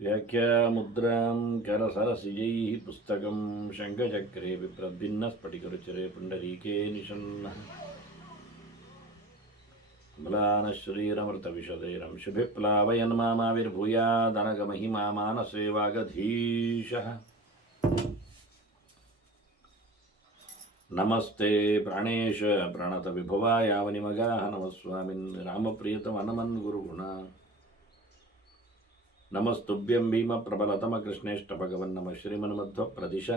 व्याख्यामुद्रां करसरसिजैः पुस्तकं शङ्खचक्रे बिभ्रद्भिन्नस्फटिकरुचिरे पुण्डरीके निषन्नः अम्लानश्रीरमृतविशदैरंशुभिः प्लावयन् मामाविर्भूयादनगमहिमा मानसे वागधीशः नमस्ते प्राणेश प्रणतविभुवाय वनिमगाः नमः स्वामिन् रामप्रियतमनमन् गुरुगुण नमस्तुभ्यं भीमप्रबलतमकृष्णेष्टभगवन्नमः श्रीमन्मध्वप्रदिश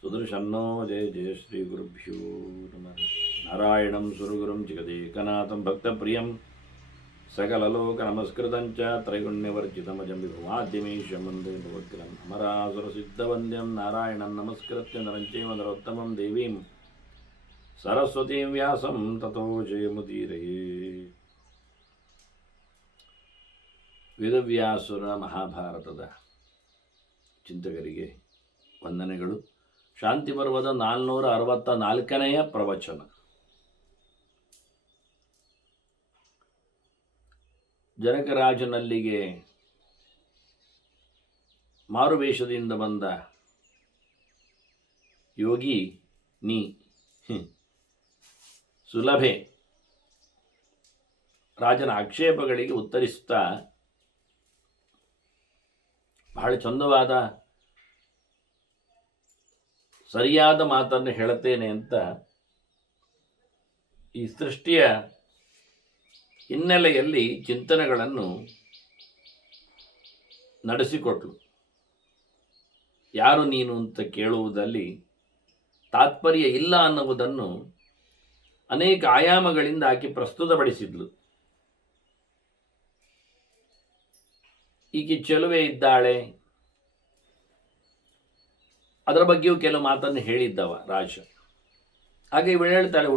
सुदर्शन्नो जय जय श्रीगुरुभ्यो नमः नारायणं सुरगुरुं जगदेकनाथं भक्तप्रियं सकललोकनमस्कृतं च त्रैगुण्यवर्जितमजं विभुमाद्यमीशं वन्दे भवद्ग्रं अमरासुरसिद्धवन्द्यं नारायणं नमस्कृत्य नरं चैव नरोत्तमं देवीं सरस्वतीं व्यासं ततो जयमुदीरये. ವೇದವ್ಯಾಸುರ ಮಹಾಭಾರತದ ಚಿಂತಕರಿಗೆ ವಂದನೆಗಳು. ಶಾಂತಿ ಪರ್ವದ 464ನೆಯ ಪ್ರವಚನ. ಜನಕರಾಜನಲ್ಲಿಗೆ ಮಾರುವೇಷದಿಂದ ಬಂದ ಯೋಗಿ ನೀ ಸುಲಭೆ ರಾಜನ ಆಕ್ಷೇಪಗಳಿಗೆ ಉತ್ತರಿಸುತ್ತಾ ಬಹಳ ಚಂದವಾದ ಸರಿಯಾದ ಮಾತನ್ನು ಹೇಳುತ್ತೇನೆ ಅಂತ ಈ ಸೃಷ್ಟಿಯ ಹಿನ್ನೆಲೆಯಲ್ಲಿ ಚಿಂತನೆಗಳನ್ನು ನಡೆಸಿಕೊಟ್ಲು. ಯಾರು ನೀನು ಅಂತ ಕೇಳುವುದಲ್ಲಿ ತಾತ್ಪರ್ಯ ಇಲ್ಲ ಅನ್ನುವುದನ್ನು ಅನೇಕ ಆಯಾಮಗಳಿಂದ ಆಕೆ ಪ್ರಸ್ತುತಪಡಿಸಿದ್ಲು. ಈಕೆ ಚೆಲುವೆ ಇದ್ದಾಳೆ, ಅದರ ಬಗ್ಗೆಯೂ ಕೆಲವು ಮಾತನ್ನು ಹೇಳಿದ್ದವ ರಾಜ. ಹಾಗೆ ಇವಳು ಹೇಳ್ತಾಳೆ,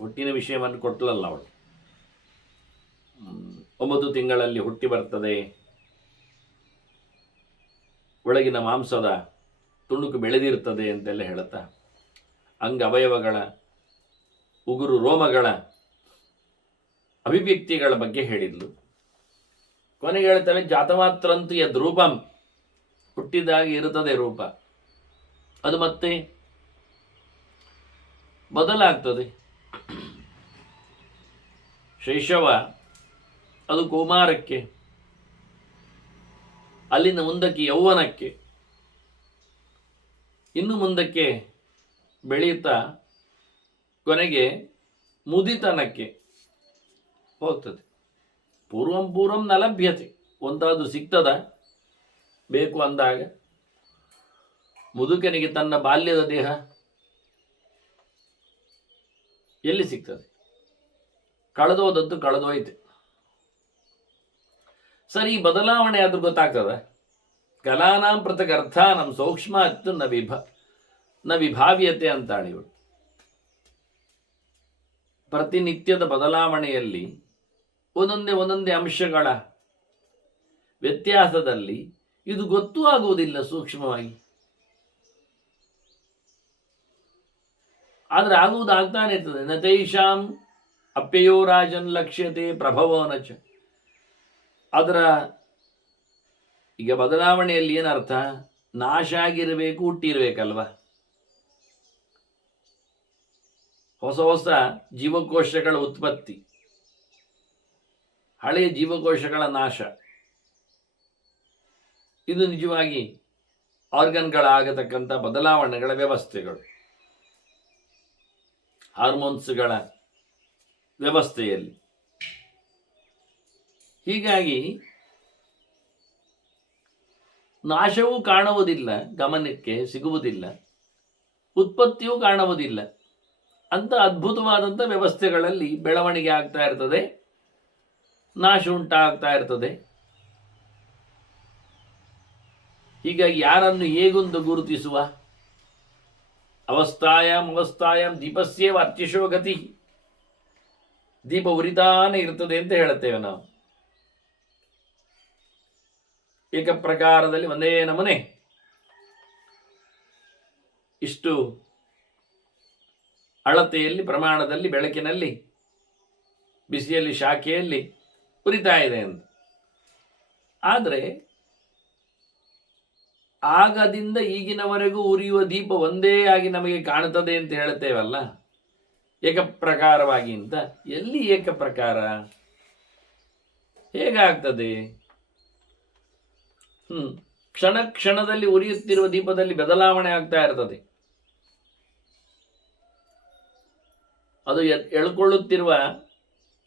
ಹುಟ್ಟಿನ ವಿಷಯವನ್ನು ಕೊಟ್ಟಲಲ್ಲ ಅವಳು. 9 ತಿಂಗಳಲ್ಲಿ ಹುಟ್ಟಿ ಬರ್ತದೆ, ಒಳಗಿನ ಮಾಂಸದ ತುಣುಕು ಬೆಳೆದಿರ್ತದೆ ಅಂತೆಲ್ಲ ಹೇಳುತ್ತಾ ಅವಯವಗಳ ಉಗುರು ರೋಮಗಳ ಅಭಿವ್ಯಕ್ತಿಗಳ ಬಗ್ಗೆ ಹೇಳಿದ್ಲು. ಕೊನೆಗೆ ಹೇಳ್ತಾಳೆ, ಜಾತಮಾತ್ರಂತು ಯದ್ ರೂಪಂ, ಹುಟ್ಟಿದಾಗ ಇರುತ್ತದೆ ರೂಪ, ಅದು ಮತ್ತೆ ಬದಲಾಗ್ತದೆ. ಶೈಶವ ಅದು ಕೌಮಾರಕ್ಕೆ, ಅಲ್ಲಿಂದ ಮುಂದಕ್ಕೆ ಯೌವನಕ್ಕೆ, ಇನ್ನು ಮುಂದಕ್ಕೆ ಬೆಳೆಯುತ್ತಾ ಕೊನೆಗೆ ಮುದಿತನಕ್ಕೆ ಹೋಗ್ತದೆ. ಪೂರ್ವಂ ನ ಲಭ್ಯತೆ, ಒಂದಾದ್ರೂ ಸಿಗ್ತದ ಬೇಕು ಅಂದಾಗ. ಮುದುಕನಿಗೆ ತನ್ನ ಬಾಲ್ಯದ ದೇಹ ಎಲ್ಲಿ ಸಿಗ್ತದೆ? ಕಳೆದೋದದ್ದು ಕಳೆದೋಯ್ತು. ಸರಿ, ಬದಲಾವಣೆ ಆದ್ರೂ ಗೊತ್ತಾಗ್ತದ? ಕಲಾನಾಂ ಪೃಥಗರ್ಥಾನಂ ಸೂಕ್ಷ್ಮ ಅತ್ತು ನ ವಿಭಾವ್ಯತೆ ಅಂತಾಳೆ ಇವಳು. ಪ್ರತಿನಿತ್ಯದ ಬದಲಾವಣೆಯಲ್ಲಿ ಒಂದೊಂದೇ ಅಂಶಗಳ ವ್ಯತ್ಯಾಸದಲ್ಲಿ ಇದು ಗೊತ್ತೂ ಆಗುವುದಿಲ್ಲ ಸೂಕ್ಷ್ಮವಾಗಿ. ಆದರೆ ಆಗುವುದಾಗ್ತಾನೆ ಇರ್ತದೆ. ನತೈಷಾಂ ಅಪ್ಯಯೋ ರಾಜನ್ ಲಕ್ಷ್ಯತೆ ಪ್ರಭವೋನಚ. ಅದರ ಈಗ ಬದಲಾವಣೆಯಲ್ಲಿ ಏನರ್ಥ? ನಾಶ ಆಗಿರಬೇಕು, ಹುಟ್ಟಿರ್ಬೇಕಲ್ವ. ಹೊಸ ಹೊಸ ಜೀವಕೋಶಗಳ ಉತ್ಪತ್ತಿ, ಹಳೆಯ ಜೀವಕೋಶಗಳ ನಾಶ, ಇದು ನಿಜವಾಗಿ ಆರ್ಗನ್ಗಳಾಗತಕ್ಕಂಥ ಬದಲಾವಣೆಗಳ ವ್ಯವಸ್ಥೆಗಳು. ಹಾರ್ಮೋನ್ಸ್ಗಳ ವ್ಯವಸ್ಥೆಯಲ್ಲಿ. ಹೀಗಾಗಿ ನಾಶವೂ ಕಾಣುವುದಿಲ್ಲ, ಗಮನಕ್ಕೆ ಸಿಗುವುದಿಲ್ಲ, ಉತ್ಪತ್ತಿಯೂ ಕಾಣುವುದಿಲ್ಲ. ಅಂತ ಅದ್ಭುತವಾದಂಥ ವ್ಯವಸ್ಥೆಗಳಲ್ಲಿ ಬೆಳವಣಿಗೆ ಆಗ್ತಾ ಇರ್ತದೆ, ನಾಶ ಉಂಟಾಗ್ತಾ ಇರ್ತದೆ. ಹೀಗಾಗಿ ಯಾರನ್ನು ಹೇಗೊಂದು ಗುರುತಿಸುವ? ಅವಸ್ಥಾಯಾಂ ದೀಪಸ್ಯೇವ ಅರ್ಚಿಷೋ ಗತಿ. ದೀಪ ಉರಿತಾನೆ ಇರ್ತದೆ ಅಂತ ಹೇಳುತ್ತೇವೆ ನಾವು. ಏಕಪ್ರಕಾರದಲ್ಲಿ ಒಂದೇ ನಮನೆ ಇಷ್ಟು ಅಳತೆಯಲ್ಲಿ, ಪ್ರಮಾಣದಲ್ಲಿ, ಬೆಳಕಿನಲ್ಲಿ, ಬಿಸಿಯಲ್ಲಿ, ಶಾಖೆಯಲ್ಲಿ ಉರಿತಾ ಇದೆ ಅಂತ. ಆದರೆ ಆಗದಿಂದ ಈಗಿನವರೆಗೂ ಉರಿಯುವ ದೀಪ ಒಂದೇ ಆಗಿ ನಮಗೆ ಕಾಣುತ್ತದೆ ಅಂತ ಹೇಳ್ತೇವಲ್ಲ, ಏಕಪ್ರಕಾರವಾಗಿ ಅಂತ. ಎಲ್ಲಿ ಏಕಪ್ರಕಾರ? ಹೇಗಾಗ್ತದೆ? ಕ್ಷಣ ಕ್ಷಣದಲ್ಲಿ ಉರಿಯುತ್ತಿರುವ ದೀಪದಲ್ಲಿ ಬದಲಾವಣೆ ಆಗ್ತಾ ಇರ್ತದೆ. ಅದು ಎಳ್ಕೊಳ್ಳುತ್ತಿರುವ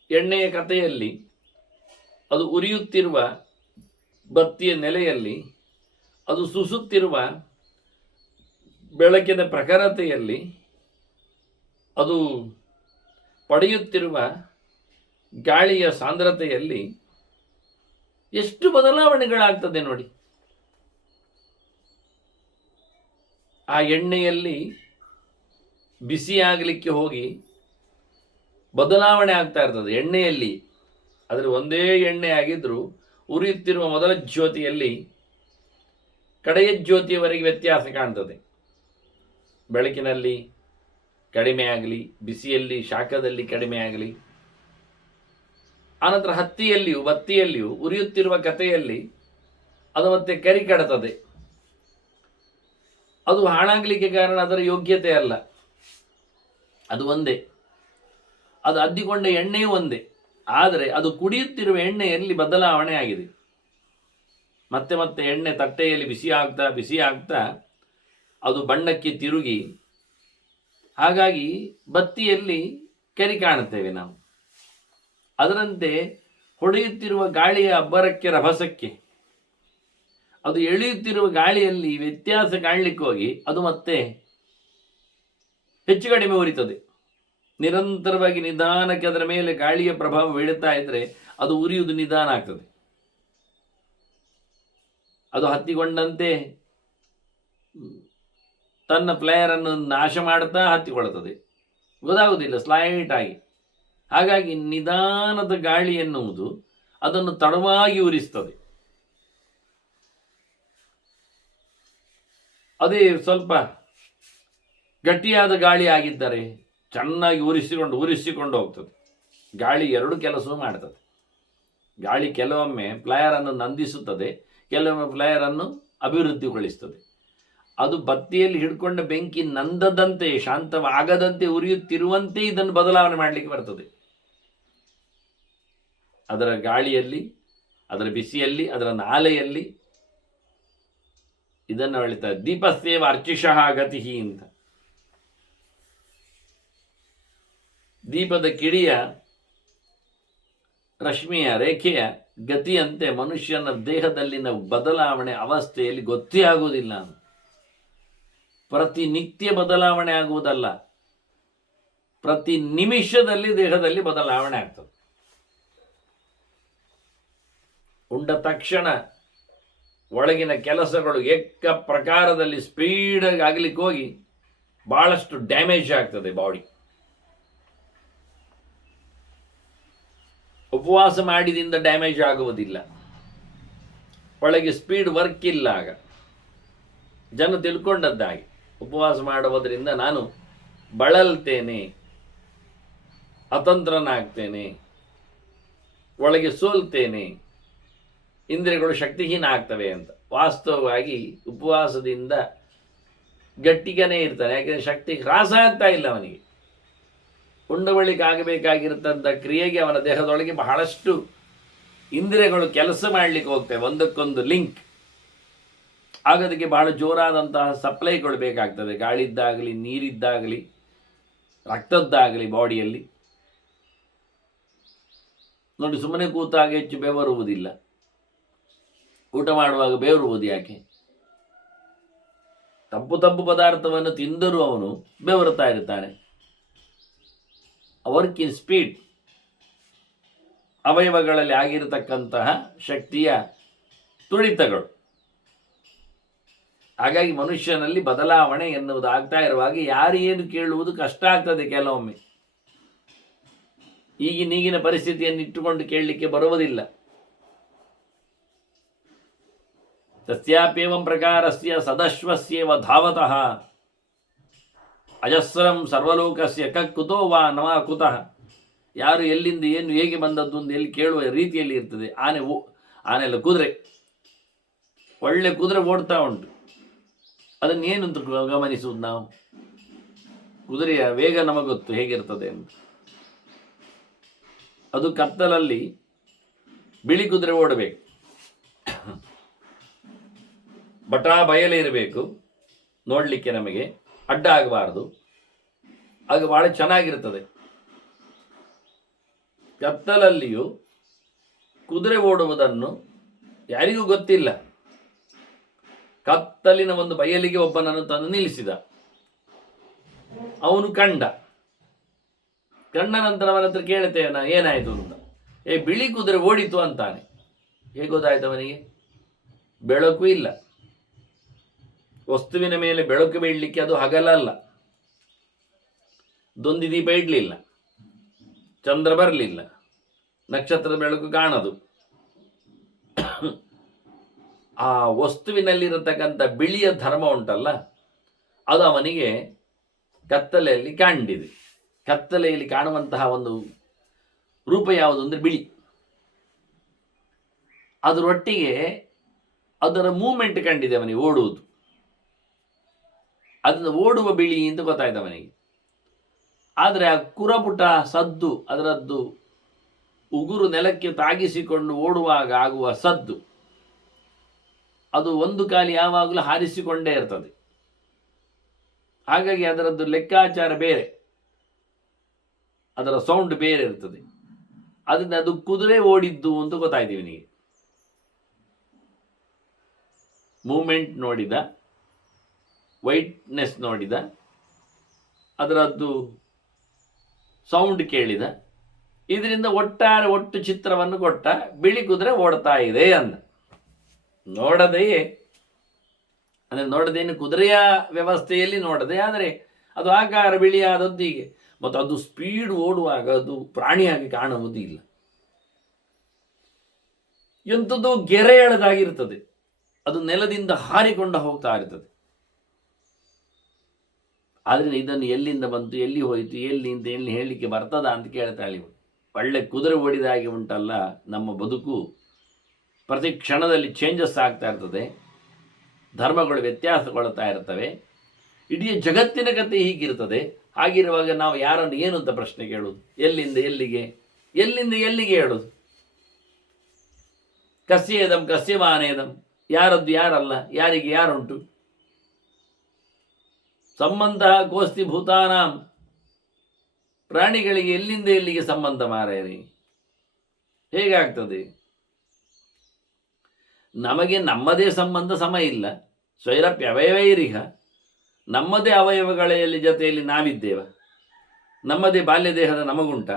ಎಣ್ಣೆಯ ಕಥೆಯಲ್ಲಿ, ಅದು ಉರಿಯುತ್ತಿರುವ ಬತ್ತಿಯ ನೆಲೆಯಲ್ಲಿ, ಅದು ಸುಸುತ್ತಿರುವ ಬೆಳಕಿನ ಪ್ರಖರತೆಯಲ್ಲಿ, ಅದು ಪಡೆಯುತ್ತಿರುವ ಗಾಳಿಯ ಸಾಂದ್ರತೆಯಲ್ಲಿ ಎಷ್ಟು ಬದಲಾವಣೆಗಳಾಗ್ತದೆ ನೋಡಿ. ಆ ಎಣ್ಣೆಯಲ್ಲಿ ಬಿಸಿಯಾಗಲಿಕ್ಕೆ ಹೋಗಿ ಬದಲಾವಣೆ ಆಗ್ತಾ ಇರ್ತದೆ. ಎಣ್ಣೆಯಲ್ಲಿ ಆದರೆ ಒಂದೇ ಎಣ್ಣೆ ಆಗಿದ್ರೂ ಉರಿಯುತ್ತಿರುವ ಮೊದಲ ಜ್ಯೋತಿಯಲ್ಲಿ ಕಡೆಯ ಜ್ಯೋತಿಯವರೆಗೆ ವ್ಯತ್ಯಾಸ ಕಾಣ್ತದೆ. ಬೆಳಕಿನಲ್ಲಿ ಕಡಿಮೆ ಆಗಲಿ, ಬಿಸಿಯಲ್ಲಿ ಶಾಖದಲ್ಲಿ ಕಡಿಮೆ ಆಗಲಿ, ಆನಂತರ ಹತ್ತಿಯಲ್ಲಿಯೂ ಬತ್ತಿಯಲ್ಲಿಯೂ ಉರಿಯುತ್ತಿರುವ ಕಥೆಯಲ್ಲಿ ಅದು ಮತ್ತೆ ಕರಿ ಕಡತದೆ. ಅದು ಹಾಳಾಗಲಿಕ್ಕೆ ಕಾರಣ ಅದರ ಯೋಗ್ಯತೆ ಅಲ್ಲ, ಅದು ಒಂದೇ. ಅದು ಅದ್ದಿಕೊಂಡ ಎಣ್ಣೆಯೂ ಒಂದೇ, ಆದರೆ ಅದು ಕುಡಿಯುತ್ತಿರುವ ಎಣ್ಣೆಯಲ್ಲಿ ಬದಲಾವಣೆ ಆಗಿದೆ. ಮತ್ತೆ ಮತ್ತೆ ಎಣ್ಣೆ ತಟ್ಟೆಯಲ್ಲಿ ಬಿಸಿ ಆಗ್ತಾ ಅದು ಬಣ್ಣಕ್ಕೆ ತಿರುಗಿ, ಹಾಗಾಗಿ ಬತ್ತಿಯಲ್ಲಿ ಕರಿ ಕಾಣುತ್ತೇವೆ ನಾವು. ಅದರಂತೆ ಹೊಡೆಯುತ್ತಿರುವ ಗಾಳಿಯ ಅಬ್ಬರಕ್ಕೆ, ರಭಸಕ್ಕೆ, ಅದು ಎಳೆಯುತ್ತಿರುವ ಗಾಳಿಯಲ್ಲಿ ವ್ಯತ್ಯಾಸ ಕಾಣಲಿಕ್ಕೆ ಹೋಗಿ ಅದು ಮತ್ತೆ ಹೆಚ್ಚು ಕಡಿಮೆ ಉರಿತದೆ. ನಿರಂತರವಾಗಿ ನಿಧಾನಕ್ಕೆ ಅದರ ಮೇಲೆ ಗಾಳಿಯ ಪ್ರಭಾವ ಬೀಳುತ್ತಾ ಇದ್ರೆ ಅದು ಉರಿಯುವುದು ನಿಧಾನ ಆಗ್ತದೆ. ಅದು ಹತ್ತಿಕೊಂಡಂತೆ ತನ್ನ ಫ್ಲೇಯರ್ ಅನ್ನು ನಾಶ ಮಾಡುತ್ತಾ ಹತ್ತಿಕೊಳ್ಳುತ್ತದೆ, ಗೊತ್ತಾಗುವುದಿಲ್ಲ ಸ್ಲೈಟ್ ಆಗಿ. ಹಾಗಾಗಿ ನಿಧಾನದ ಗಾಳಿ ಎನ್ನುವುದು ಅದನ್ನು ತಡವಾಗಿ ಉರಿಸ್ತದೆ. ಅದೇ ಸ್ವಲ್ಪ ಗಟ್ಟಿಯಾದ ಗಾಳಿ ಆಗಿದ್ದರೆ ಚೆನ್ನಾಗಿ ಉರಿಸಿಕೊಂಡು ಹೋಗ್ತದೆ. ಗಾಳಿ ಎರಡು ಕೆಲಸವೂ ಮಾಡ್ತದೆ. ಗಾಳಿ ಕೆಲವೊಮ್ಮೆ ಫ್ಲೈಯರನ್ನು ನಂದಿಸುತ್ತದೆ, ಕೆಲವೊಮ್ಮೆ ಫ್ಲೈಯರನ್ನು ಅಭಿವೃದ್ಧಿಗೊಳಿಸ್ತದೆ. ಅದು ಬತ್ತಿಯಲ್ಲಿ ಹಿಡ್ಕೊಂಡ ಬೆಂಕಿ ನಂದದಂತೆ, ಶಾಂತವಾಗದಂತೆ ಉರಿಯುತ್ತಿರುವಂತೆ ಇದನ್ನು ಬದಲಾವಣೆ ಮಾಡಲಿಕ್ಕೆ ಬರ್ತದೆ. ಅದರ ಗಾಳಿಯಲ್ಲಿ, ಅದರ ಬಿಸಿಯಲ್ಲಿ, ಅದರ ನಾಲೆಯಲ್ಲಿ ಇದನ್ನು ಹೇಳ್ತಾರೆ ದೀಪಸ್ಯೇವ ಅರ್ಚಿಷಃ ಗತಿ ಅಂತ. ದೀಪದ ಕಿಡಿಯ ರಶ್ಮಿಯ ರೇಖೆಯ ಗತಿಯಂತೆ ಮನುಷ್ಯನ ದೇಹದಲ್ಲಿನ ಬದಲಾವಣೆ ಅವಸ್ಥೆಯಲ್ಲಿ ಗೊತ್ತೇ ಆಗುವುದಿಲ್ಲ. ಪ್ರತಿನಿತ್ಯ ಬದಲಾವಣೆ ಆಗುವುದಲ್ಲ, ಪ್ರತಿ ನಿಮಿಷದಲ್ಲಿ ದೇಹದಲ್ಲಿ ಬದಲಾವಣೆ ಆಗ್ತದೆ. ಉಂಡ ತಕ್ಷಣ ಒಳಗಿನ ಕೆಲಸಗಳು ಏಕ ಪ್ರಕಾರದಲ್ಲಿ ಸ್ಪೀಡಾಗಿ ಆಗಲಿಕ್ಕೆ ಹೋಗಿ ಬಹಳಷ್ಟು ಡ್ಯಾಮೇಜ್ ಆಗ್ತದೆ ಬಾಡಿ. ಉಪವಾಸ ಮಾಡಿದಿಂದ ಡ್ಯಾಮೇಜ್ ಆಗುವುದಿಲ್ಲ, ಒಳಗೆ ಸ್ಪೀಡ್ ವರ್ಕ್ ಇಲ್ಲ. ಆಗ ಜನ ತಿಳ್ಕೊಂಡದ್ದಾಗಿ ಉಪವಾಸ ಮಾಡುವುದರಿಂದ ನಾನು ಬಳಲ್ತೇನೆ, ಅತಂತ್ರನಾಗ್ತೇನೆ, ಒಳಗೆ ಸೋಲ್ತೇನೆ, ಇಂದ್ರಿಯಗಳು ಶಕ್ತಿಹೀನ ಆಗ್ತವೆ ಅಂತ. ವಾಸ್ತವವಾಗಿ ಉಪವಾಸದಿಂದ ಗಟ್ಟಿಗನೇ ಇರ್ತಾನೆ, ಯಾಕೆಂದರೆ ಶಕ್ತಿ ಹ್ರಾಸ ಆಗ್ತಾ ಇಲ್ಲ ಅವನಿಗೆ. ಉಂಡ ಬಳಿಕ ಆಗಬೇಕಾಗಿರ್ತಂಥ ಕ್ರಿಯೆಗೆ ಅವನ ದೇಹದೊಳಗೆ ಬಹಳಷ್ಟು ಇಂದ್ರಿಯಗಳು ಕೆಲಸ ಮಾಡಲಿಕ್ಕೆ ಹೋಗ್ತವೆ, ಒಂದಕ್ಕೊಂದು ಲಿಂಕ್ ಆಗೋದಕ್ಕೆ ಬಹಳ ಜೋರಾದಂತಹ ಸಪ್ಲೈಗಳು ಬೇಕಾಗ್ತದೆ. ಗಾಳಿದ್ದಾಗಲಿ, ನೀರಿದ್ದಾಗಲಿ, ರಕ್ತದ್ದಾಗಲಿ ಬಾಡಿಯಲ್ಲಿ. ನೋಡಿ, ಸುಮ್ಮನೆ ಕೂತಾಗ ಹೆಚ್ಚು ಬೆವರುವುದಿಲ್ಲ, ಊಟ ಮಾಡುವಾಗ ಬೆವರುವುದು ಯಾಕೆ? ತಪ್ಪು ಪದಾರ್ಥವನ್ನು ತಿಂದರೂ ಅವನು ಬೆವರುತ್ತಾ ಇರ್ತಾನೆ. ವರ್ಕ್ ಇನ್ ಸ್ಪೀಡ್, ಅವಯವಗಳಲ್ಲಿ ಆಗಿರತಕ್ಕಂತಹ ಶಕ್ತಿಯ ತುಳಿತಗಳು. ಹಾಗಾಗಿ ಮನುಷ್ಯನಲ್ಲಿ ಬದಲಾವಣೆ ಎನ್ನುವುದು ಆಗ್ತಾ ಇರುವಾಗ ಯಾರು ಏನು ಕೇಳುವುದು ಕಷ್ಟ ಆಗ್ತದೆ ಕೆಲವೊಮ್ಮೆ. ಈಗಿನ ಪರಿಸ್ಥಿತಿಯನ್ನು ಇಟ್ಟುಕೊಂಡು ಕೇಳಲಿಕ್ಕೆ ಬರುವುದಿಲ್ಲ. ತಸ್ಯಾಪ್ಯೇವಂ ಪ್ರಕಾರಸ್ಯ ಸದಶ್ವಸ್ಯೇವ ಧಾವತಃ ಅಜಸ್ರಂ ಸರ್ವಲೋಕಸ್ಯ ಕುತೋ ವಾ ನವಾ ಕುತಃ. ಯಾರು ಎಲ್ಲಿಂದ ಏನು ಹೇಗೆ ಬಂದದ್ದು ಅಂತ ಎಲ್ಲಿ ಕೇಳುವ ರೀತಿಯಲ್ಲಿ ಇರ್ತದೆ. ಆನೆ ಅಲ್ಲ, ಕುದುರೆ, ಒಳ್ಳೆ ಕುದುರೆ ಓಡ್ತಾ ಉಂಟು, ಅದನ್ನೇನಂತ ಗಮನಿಸುವುದು ನಾವು? ಕುದುರೆಯ ವೇಗ ನಮಗೆ ಗೊತ್ತು ಹೇಗಿರ್ತದೆ ಅಂತ. ಅದು ಕತ್ತಲಲ್ಲಿ ಬಿಳಿ ಕುದುರೆ ಓಡಬೇಕು, ಬಟಾ ಬಯಲೇ ಇರಬೇಕು, ನೋಡಲಿಕ್ಕೆ ನಮಗೆ ಅಡ್ಡ ಆಗಬಾರ್ದು, ಆಗ ಬಹಳ ಚೆನ್ನಾಗಿರ್ತದೆ. ಕತ್ತಲಲ್ಲಿಯೂ ಕುದುರೆ ಓಡುವುದನ್ನು ಯಾರಿಗೂ ಗೊತ್ತಿಲ್ಲ. ಕತ್ತಲಿನ ಒಂದು ಬಯಲಿಗೆ ಒಬ್ಬನನ್ನು ತಂದು ನಿಲ್ಲಿಸಿದ. ಅವನು ಕಂಡ ನಂತರ ಅವನ ಹತ್ರ ಕೇಳ್ತೇವೆ ಏನಾಯ್ತು ಅಂತ. ಬಿಳಿ ಕುದುರೆ ಓಡಿತು ಅಂತಾನೆ. ಹೇಗೆ ಗೊತ್ತಾಯ್ತು ಅವನಿಗೆ? ಬೆಳಕು ಇಲ್ಲ, ವಸ್ತುವಿನ ಮೇಲೆ ಬೆಳಕು ಬೀಳಲಿಕ್ಕೆ ಅದು ಹಗಲಲ್ಲ, ದೊಂದಿ ದೀಪ ಇಡ್ಲಿಲ್ಲ, ಚಂದ್ರ ಬರಲಿಲ್ಲ, ನಕ್ಷತ್ರದ ಬೆಳಕು ಕಾಣದು. ಆ ವಸ್ತುವಿನಲ್ಲಿರತಕ್ಕಂಥ ಬಿಳಿಯ ಧರ್ಮ ಉಂಟಲ್ಲ, ಅದು ಅವನಿಗೆ ಕತ್ತಲೆಯಲ್ಲಿ ಕಂಡಿದೆ. ಕತ್ತಲೆಯಲ್ಲಿ ಕಾಣುವಂತಹ ಒಂದು ರೂಪ ಯಾವುದು ಅಂದರೆ ಬಿಳಿ. ಅದರೊಟ್ಟಿಗೆ ಅದರ ಮೂಮೆಂಟ್ ಕಂಡಿದೆ ಅವನಿಗೆ, ಓಡುವುದು. ಅದನ್ನು ಓಡುವ ಬಿಳಿ ಅಂತ ಗೊತ್ತಾಯ್ತು ಅವನಿಗೆ. ಆದರೆ ಆ ಕುರಪುಟ ಸದ್ದು, ಅದರದ್ದು ಉಗುರು ನೆಲಕ್ಕೆ ತಾಗಿಸಿಕೊಂಡು ಓಡುವಾಗ ಆಗುವ ಸದ್ದು, ಅದು ಒಂದು ಕಾಲಿ ಯಾವಾಗಲೂ ಹಾರಿಸಿಕೊಂಡೇ ಇರ್ತದೆ. ಹಾಗಾಗಿ ಅದರದ್ದು ಲೆಕ್ಕಾಚಾರ ಬೇರೆ, ಅದರ ಸೌಂಡ್ ಬೇರೆ ಇರ್ತದೆ. ಅದರಿಂದ ಅದು ಕುದುರೆ ಓಡಿದ್ದು ಅಂತ ಗೊತ್ತಾಯ್ತೀವಿ ನಿಮಗೆ. ಮೂಮೆಂಟ್ ನೋಡಿದ, ವೈಟ್ನೆಸ್ ನೋಡಿದ, ಅದರದ್ದು ಸೌಂಡ್ ಕೇಳಿದ, ಇದರಿಂದ ಒಟ್ಟು ಚಿತ್ರವನ್ನು ಕೊಟ್ಟ. ಬಿಳಿ ಕುದುರೆ ಓಡ್ತಾ ಇದೆ ಅಂದ. ನೋಡದೆಯೇ ಅಂದರೆ ನೋಡದೇನು ಕುದುರೆಯ ವ್ಯವಸ್ಥೆಯಲ್ಲಿ ನೋಡದೆ, ಆದರೆ ಅದು ಆಕಾರ ಬಿಳಿಯಾದದ್ದು ಹೀಗೆ. ಮತ್ತು ಅದು ಸ್ಪೀಡ್ ಓಡುವಾಗ ಅದು ಪ್ರಾಣಿಯಾಗಿ ಕಾಣುವುದು ಇಲ್ಲ, ಎಂಥದ್ದು ಗೆರೆ ಎಳೆದಾಗಿರ್ತದೆ. ಅದು ನೆಲದಿಂದ ಹಾರಿಕೊಂಡು ಹೋಗ್ತಾ ಇರ್ತದೆ. ಆದರೆ ಇದನ್ನು ಎಲ್ಲಿಂದ ಬಂತು, ಎಲ್ಲಿ ಹೋಯಿತು, ಎಲ್ಲಿ ಹೇಳಲಿಕ್ಕೆ ಬರ್ತದ ಅಂತ ಕೇಳ್ತಾಳೆ. ಒಳ್ಳೆ ಕುದುರೆ ಓಡಿದ ಹಾಗೆ ಉಂಟಲ್ಲ ನಮ್ಮ ಬದುಕು. ಪ್ರತಿ ಕ್ಷಣದಲ್ಲಿ ಚೇಂಜಸ್ ಆಗ್ತಾ ಇರ್ತದೆ, ಧರ್ಮಗಳು ವ್ಯತ್ಯಾಸಗೊಳ್ತಾ ಇರ್ತವೆ. ಇಡೀ ಜಗತ್ತಿನ ಕಥೆ ಹೀಗಿರ್ತದೆ. ಹಾಗಿರುವಾಗ ನಾವು ಯಾರನ್ನು ಏನು ಅಂತ ಪ್ರಶ್ನೆ ಕೇಳೋದು? ಎಲ್ಲಿಂದ ಎಲ್ಲಿಗೆ ಹೇಳೋದು? ಕಸ್ಯೇದಂ ಕಸ್ಯಮಾನೇದಂ, ಯಾರದ್ದು ಯಾರಲ್ಲ, ಯಾರಿಗೆ ಯಾರುಂಟು? ಸಂಬಂಧ ಕೋಸ್ತಿ ಭೂತಾನಾಂ, ಪ್ರಾಣಿಗಳಿಗೆ ಎಲ್ಲಿಂದ ಎಲ್ಲಿಗೆ ಸಂಬಂಧ ಮಾರಾಯರಿ? ಹೇಗಾಗ್ತದೆ? ನಮಗೆ ನಮ್ಮದೇ ಸಂಬಂಧ ಸಮ ಇಲ್ಲ. ಸ್ವೈರಪ್ಯ ಅವಯವೈರಿಹ, ನಮ್ಮದೇ ಅವಯವಗಳಲ್ಲಿ ಜೊತೆಯಲ್ಲಿ ನಾವಿದ್ದೇವ? ನಮ್ಮದೇ ಬಾಲ್ಯ ದೇಹದ ನಮಗುಂಟ?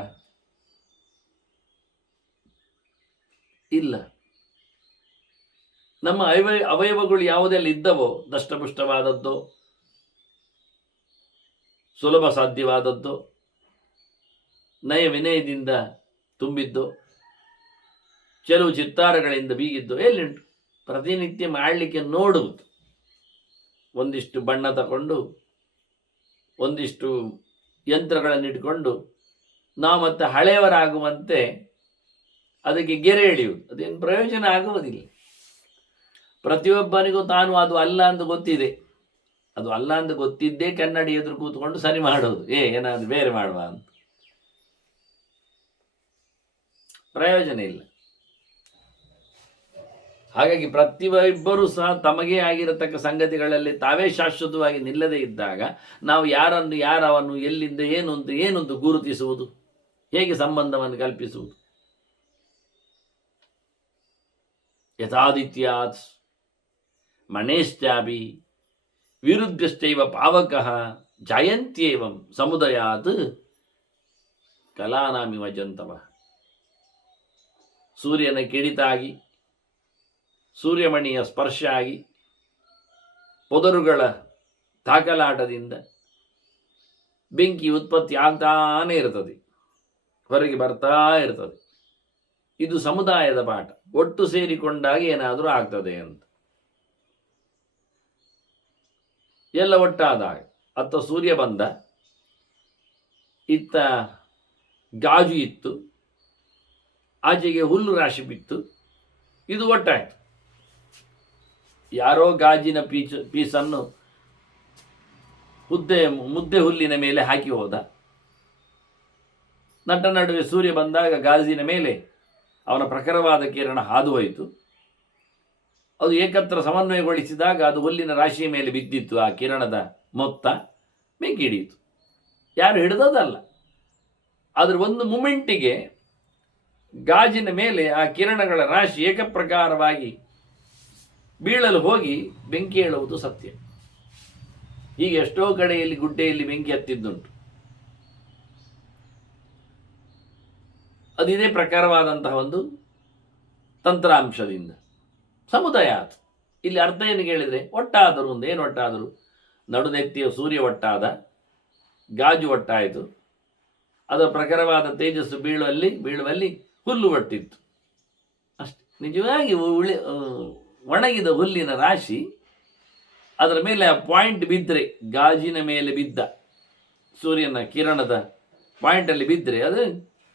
ಇಲ್ಲ. ನಮ್ಮ ಅವಯವಗಳು ಯಾವುದೆಲ್ಲ ಇದ್ದವೋ, ದಷ್ಟಪುಷ್ಟವಾದದ್ದು, ಸುಲಭ ಸಾಧ್ಯವಾದದ್ದು, ನಯ ವಿನಯದಿಂದ ತುಂಬಿದ್ದು, ಕೆಲವು ಚಿತ್ತಾರಗಳಿಂದ ಬೀಗಿದ್ದು ಎಲ್ಲಿಂಟು? ಪ್ರತಿನಿತ್ಯ ಮಾಡಲಿಕ್ಕೆ ನೋಡುವುದು. ಒಂದಿಷ್ಟು ಬಣ್ಣ ತಗೊಂಡು, ಒಂದಿಷ್ಟು ಯಂತ್ರಗಳನ್ನಿಟ್ಕೊಂಡು ನಾವು ಮತ್ತೆ ಹಳೆಯವರಾಗುವಂತೆ ಅದಕ್ಕೆ ಗೆರೆ ಎಳೆಯುವುದು. ಅದೇನು ಪ್ರಯೋಜನ ಆಗುವುದಿಲ್ಲ. ಪ್ರತಿಯೊಬ್ಬನಿಗೂ ತಾನು ಅದು ಅಲ್ಲ ಅಂತ ಗೊತ್ತಿದೆ. ಅದು ಅಲ್ಲ ಅಂತ ಗೊತ್ತಿದ್ದೇ ಕನ್ನಡಿ ಎದುರು ಕೂತ್ಕೊಂಡು ಸರಿ ಮಾಡೋದು. ಏನಾದ್ರು ಬೇರೆ ಮಾಡುವ ಅಂತ. ಪ್ರಯೋಜನ ಇಲ್ಲ. ಹಾಗಾಗಿ ಪ್ರತಿಯೊಬ್ಬರೂ ಸಹ ತಮಗೇ ಆಗಿರತಕ್ಕ ಸಂಗತಿಗಳಲ್ಲಿ ತಾವೇ ಶಾಶ್ವತವಾಗಿ ನಿಲ್ಲದೇ ಇದ್ದಾಗ ನಾವು ಯಾರವನ್ನು ಎಲ್ಲಿಂದ ಏನೊಂದು ಗುರುತಿಸುವುದು? ಹೇಗೆ ಸಂಬಂಧವನ್ನು ಕಲ್ಪಿಸುವುದು? ಯಥಾದಿತ್ಯಾತ್ ಮನೇಶ್ಚಾಪಿ ವಿರುದ್ಧಶ್ಚೈವ ಪಾವಕಃ ಜಾಯಂತ್ಯೇವಂ ಸಮುದಯಾತ್ ಕಲಾನಾಮಿವ ಜಂತವ. ಸೂರ್ಯನ ಕಿಡಿತಾಗಿ, ಸೂರ್ಯಮಣಿಯ ಸ್ಪರ್ಶ ಆಗಿ, ಪೊದರುಗಳ ತಾಕಲಾಟದಿಂದ ಬೆಂಕಿ ಉತ್ಪತ್ತಿ ಆಗ್ತಾನೇ ಇರ್ತದೆ, ಹೊರಗೆ ಬರ್ತಾ ಇರ್ತದೆ. ಇದು ಸಮುದಾಯದ ಪಾಠ. ಒಟ್ಟು ಸೇರಿಕೊಂಡಾಗ ಏನಾದರೂ ಆಗ್ತದೆ ಅಂತ. ಎಲ್ಲ ಒಟ್ಟಾದಾಗ ಅತ್ತ ಸೂರ್ಯ ಬಂದ, ಇತ್ತ ಗಾಜು ಇತ್ತು, ಆಚೆಗೆ ಹುಲ್ಲು ರಾಶಿ ಬಿತ್ತು, ಇದು ಒಟ್ಟಾಯ್ತು. ಯಾರೋ ಗಾಜಿನ ಪೀಸನ್ನು ಮುದ್ದೆ ಹುಲ್ಲಿನ ಮೇಲೆ ಹಾಕಿ ಹೋದ. ನಡುವೆ ಸೂರ್ಯ ಬಂದಾಗ ಗಾಜಿನ ಮೇಲೆ ಅವನ ಪ್ರಖರವಾದ ಕಿರಣ ಹಾದು ಹೋಯಿತು. ಅದು ಏಕತ್ರ ಸಮನ್ವಯಗೊಳಿಸಿದಾಗ ಅದು ಹುಲ್ಲಿನ ರಾಶಿಯ ಮೇಲೆ ಬಿದ್ದಿತ್ತು. ಆ ಕಿರಣದ ಮೊತ್ತ ಬೆಂಕಿ ಹಿಡಿಯಿತು. ಯಾರು ಹಿಡಿದದಲ್ಲ, ಅದರ ಒಂದು ಮೂಮೆಂಟಿಗೆ ಗಾಜಿನ ಮೇಲೆ ಆ ಕಿರಣಗಳ ರಾಶಿ ಏಕಪ್ರಕಾರವಾಗಿ ಬೀಳಲು ಹೋಗಿ ಬೆಂಕಿ ಹೇಳುವುದು ಸತ್ಯ. ಹೀಗೆ ಎಷ್ಟೋ ಕಡೆಯಲ್ಲಿ ಗುಡ್ಡೆಯಲ್ಲಿ ಬೆಂಕಿ ಹತ್ತಿದ್ದುಂಟು. ಅದು ಇದೇ ಪ್ರಕಾರವಾದಂತಹ ಒಂದು ತಂತ್ರಾಂಶದಿಂದ ಸಮುದಾಯ ಆತು. ಇಲ್ಲಿ ಅರ್ಥ ಏನು ಕೇಳಿದರೆ, ಒಟ್ಟಾದರು ಒಂದು ಏನು ಒಟ್ಟಾದರು, ನಡುನೆತ್ತಿಯ ಸೂರ್ಯ ಒಟ್ಟಾದ, ಗಾಜು ಒಟ್ಟಾಯಿತು, ಅದರ ಪ್ರಖರವಾದ ತೇಜಸ್ಸು ಬೀಳುವಲ್ಲಿ ಹುಲ್ಲು ಒಟ್ಟಿತ್ತು ಅಷ್ಟೆ. ನಿಜವಾಗಿ ಒಣಗಿದ ಹುಲ್ಲಿನ ರಾಶಿ ಅದರ ಮೇಲೆ ಆ ಪಾಯಿಂಟ್ ಬಿದ್ದರೆ, ಗಾಜಿನ ಮೇಲೆ ಬಿದ್ದ ಸೂರ್ಯನ ಕಿರಣದ ಪಾಯಿಂಟಲ್ಲಿ ಬಿದ್ದರೆ ಅದು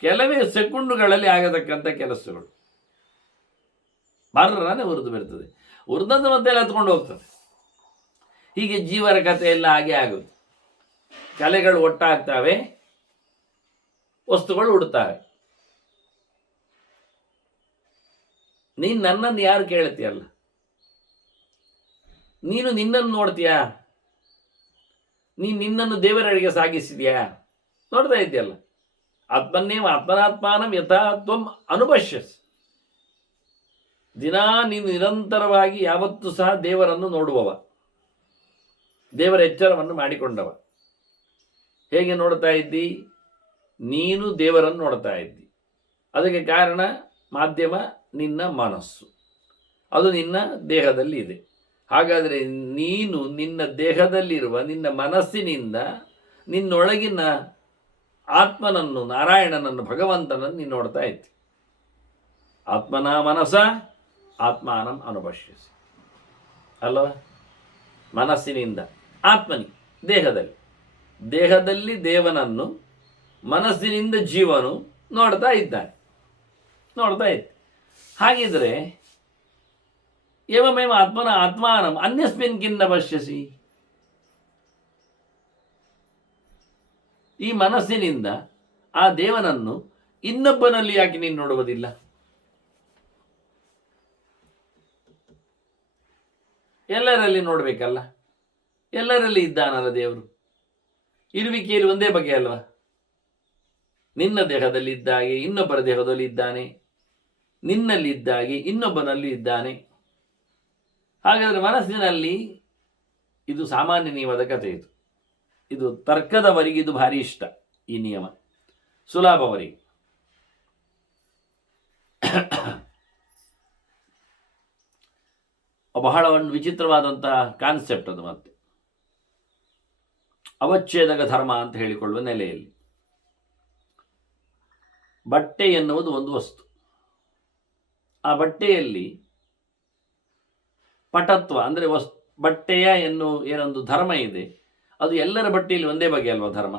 ಕೆಲವೇ ಸೆಕೆಂಡುಗಳಲ್ಲಿ ಆಗತಕ್ಕಂಥ ಕೆಲಸಗಳು. ಬರ್ರನೆ ಉರಿದು ಬರ್ತದೆ, ಉರಿದಂತ ಮತ್ತೆ ಹತ್ಕೊಂಡು ಹೋಗ್ತದೆ. ಹೀಗೆ ಜೀವರ ಕಥೆ ಎಲ್ಲ ಹಾಗೆ ಆಗುತ್ತೆ. ಕಲೆಗಳು ಒಟ್ಟಾಗ್ತವೆ, ವಸ್ತುಗಳು ಉಡ್ತವೆ. ನೀನು ನನ್ನನ್ನು ಯಾರು ಕೇಳ್ತೀಯಲ್ಲ, ನೀನು ನಿನ್ನನ್ನು ನೋಡ್ತೀಯಾ, ನೀನು ನಿನ್ನನ್ನು ದೇವರಡಿಗೆ ಸಾಗಿಸಿದ್ಯಾ, ನೋಡ್ತಾ ಇದ್ದೀಯಲ್ಲ. ಆತ್ಮನ್ನೇವ ಆತ್ಮನಾತ್ಮಾನಂ ಯಥಾತ್ವಂ ಅನುಪಶ್ಯಸ್. ದಿನಾ ನೀನು ನಿರಂತರವಾಗಿ ಯಾವತ್ತೂ ಸಹ ದೇವರನ್ನು ನೋಡುವವ, ದೇವರ ಎಚ್ಚರವನ್ನು ಮಾಡಿಕೊಂಡವ. ಹೇಗೆ ನೋಡ್ತಾ ಇದ್ದಿ? ನೀನು ದೇವರನ್ನು ನೋಡ್ತಾ ಇದ್ದಿ. ಅದಕ್ಕೆ ಕಾರಣ ಮಾಧ್ಯಮ ನಿನ್ನ ಮನಸ್ಸು, ಅದು ನಿನ್ನ ದೇಹದಲ್ಲಿ ಇದೆ. ಹಾಗಾದರೆ ನೀನು ನಿನ್ನ ದೇಹದಲ್ಲಿರುವ ನಿನ್ನ ಮನಸ್ಸಿನಿಂದ ನಿನ್ನೊಳಗಿನ ಆತ್ಮನನ್ನು, ನಾರಾಯಣನನ್ನು, ಭಗವಂತನನ್ನು ನೀನು ನೋಡ್ತಾ ಇದ್ದಿ. ಆತ್ಮನ ಮನಸ ಆತ್ಮಾನಂ ಅನುಪಶ್ಯಸಿ ಅಲ್ಲವ? ಮನಸ್ಸಿನಿಂದ ಆತ್ಮನಿ, ದೇಹದಲ್ಲಿ ದೇವನನ್ನು, ಮನಸ್ಸಿನಿಂದ ಜೀವನು ನೋಡ್ತಾ ಇದ್ದಾನೆ. ಹಾಗಿದ್ರೆ ಏವಮೇವ ಆತ್ಮನ ಆತ್ಮಾನಂ ಅನ್ಯಸ್ಮಿನ್ ಕಿನ್ನ ಪಶ್ಯಸಿ. ಈ ಮನಸ್ಸಿನಿಂದ ಆ ದೇವನನ್ನು ಇನ್ನೊಬ್ಬನಲ್ಲಿ ಯಾಕೆ ನೀನು ನೋಡುವುದಿಲ್ಲ? ಎಲ್ಲರಲ್ಲಿ ನೋಡಬೇಕಲ್ಲ, ಎಲ್ಲರಲ್ಲಿ ಇದ್ದಾನಲ್ಲ ದೇವರು. ಇರುವಿಕೆಯಲ್ಲಿ ಒಂದೇ ಬಗೆ ಅಲ್ವಾ? ನಿನ್ನ ದೇಹದಲ್ಲಿ ಇದ್ದಾಗೆ ಇನ್ನೊಬ್ಬರ ದೇಹದಲ್ಲಿ ಇದ್ದಾನೆ, ನಿನ್ನಲ್ಲಿ ಇದ್ದಾಗೆ ಇನ್ನೊಬ್ಬನಲ್ಲಿ ಇದ್ದಾನೆ. ಹಾಗಾದರೆ ಮನಸ್ಸಿನಲ್ಲಿ ಇದು ಸಾಮಾನ್ಯ ನಿಯಮದ ಕಥೆ. ಇದು ತರ್ಕದವರಿಗೆ ಇದು ಭಾರಿ ಇಷ್ಟ, ಈ ನಿಯಮ ಸುಲಭವರಿಗೆ. ಬಹಳ ಒಂದು ವಿಚಿತ್ರವಾದಂತಹ ಕಾನ್ಸೆಪ್ಟ್ ಅದು. ಮತ್ತೆ ಅವಚ್ಛೇದಕ ಧರ್ಮ ಅಂತ ಹೇಳಿಕೊಳ್ಳುವ ನೆಲೆಯಲ್ಲಿ ಬಟ್ಟೆ ಎನ್ನುವುದು ಒಂದು ವಸ್ತು. ಆ ಬಟ್ಟೆಯಲ್ಲಿ ಪಟತ್ವ ಅಂದರೆ ಬಟ್ಟೆಯ ಏನೊಂದು ಧರ್ಮ ಇದೆ, ಅದು ಎಲ್ಲರ ಬಟ್ಟೆಯಲ್ಲಿ ಒಂದೇ ಬಗೆ ಅಲ್ವಾ ಧರ್ಮ?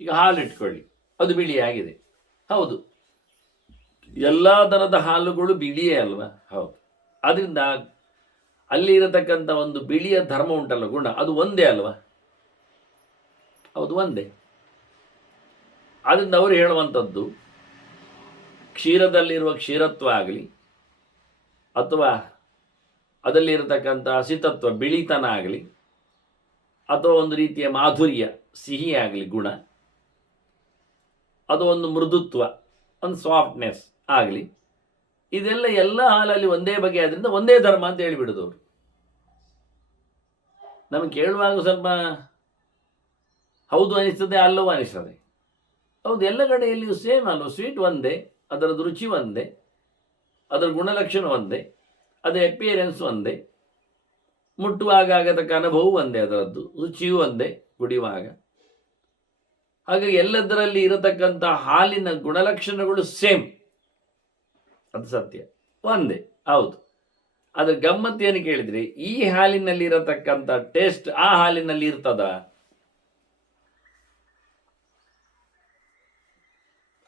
ಈಗ ಹಾಲು ಇಟ್ಕೊಳ್ಳಿ, ಅದು ಬಿಳಿಯಾಗಿದೆ, ಹೌದು. ಎಲ್ಲ ಥರದ ಹಾಲುಗಳು ಬಿಳಿಯೇ ಅಲ್ವಾ? ಹೌದು. ಅದರಿಂದ ಅಲ್ಲಿ ಇರತಕ್ಕಂಥ ಒಂದು ಬಿಳಿಯ ಧರ್ಮ ಉಂಟಲ್ಲ, ಗುಣ, ಅದು ಒಂದೇ ಅಲ್ವಾ? ಹೌದು, ಒಂದೇ. ಆದ್ದರಿಂದ ಅವರು ಹೇಳುವಂಥದ್ದು, ಕ್ಷೀರದಲ್ಲಿರುವ ಕ್ಷೀರತ್ವ ಆಗಲಿ ಅಥವಾ ಅದರಲ್ಲಿರತಕ್ಕಂಥ ಹಸಿತತ್ವ ಬಿಳಿತನ ಆಗಲಿ ಅಥವಾ ಒಂದು ರೀತಿಯ ಮಾಧುರ್ಯ ಸಿಹಿ ಆಗಲಿ ಗುಣ, ಅದು ಒಂದು ಮೃದುತ್ವ, ಒಂದು ಸಾಫ್ಟ್ನೆಸ್ ಆಗಲಿ, ಇದೆಲ್ಲ ಎಲ್ಲ ಹಾಲಲ್ಲಿ ಒಂದೇ ಬಗೆ. ಆದ್ದರಿಂದ ಒಂದೇ ಧರ್ಮ ಅಂತ ಹೇಳಿಬಿಡೋದವರು. ನಮಗೆ ಕೇಳುವಾಗ ಸ್ವಲ್ಪ ಹೌದು ಅನಿಸ್ತದೆ, ಅಲ್ಲವೂ ಅನಿಸ್ತದೆ. ಹೌದು, ಎಲ್ಲ ಕಡೆಯಲ್ಲಿಯೂ ಸೇಮ್ ಅಲ್ವ? ಸ್ವೀಟ್ ಒಂದೇ, ಅದರದ್ದು ರುಚಿ ಒಂದೇ, ಅದರ ಗುಣಲಕ್ಷಣ ಒಂದೇ, ಅದರ ಅಪಿಯರೆನ್ಸ್ ಒಂದೇ, ಮುಟ್ಟುವಾಗ ಆಗತಕ್ಕ ಅನುಭವವು ಒಂದೇ, ಅದರದ್ದು ರುಚಿಯೂ ಒಂದೇ ಕುಡಿಯುವಾಗ. ಹಾಗಾಗಿ ಎಲ್ಲದರಲ್ಲಿ ಇರತಕ್ಕಂಥ ಹಾಲಿನ ಗುಣಲಕ್ಷಣಗಳು ಸೇಮ್, ಅದು ಸತ್ಯ, ಒಂದೇ. ಹೌದು. ಅದರ ಗಮ್ಮತ್ತೇನು ಕೇಳಿದರೆ, ಈ ಹಾಲಿನಲ್ಲಿ ಇರತಕ್ಕಂಥ ಟೇಸ್ಟ್ ಆ ಹಾಲಿನಲ್ಲಿ ಇರ್ತದ?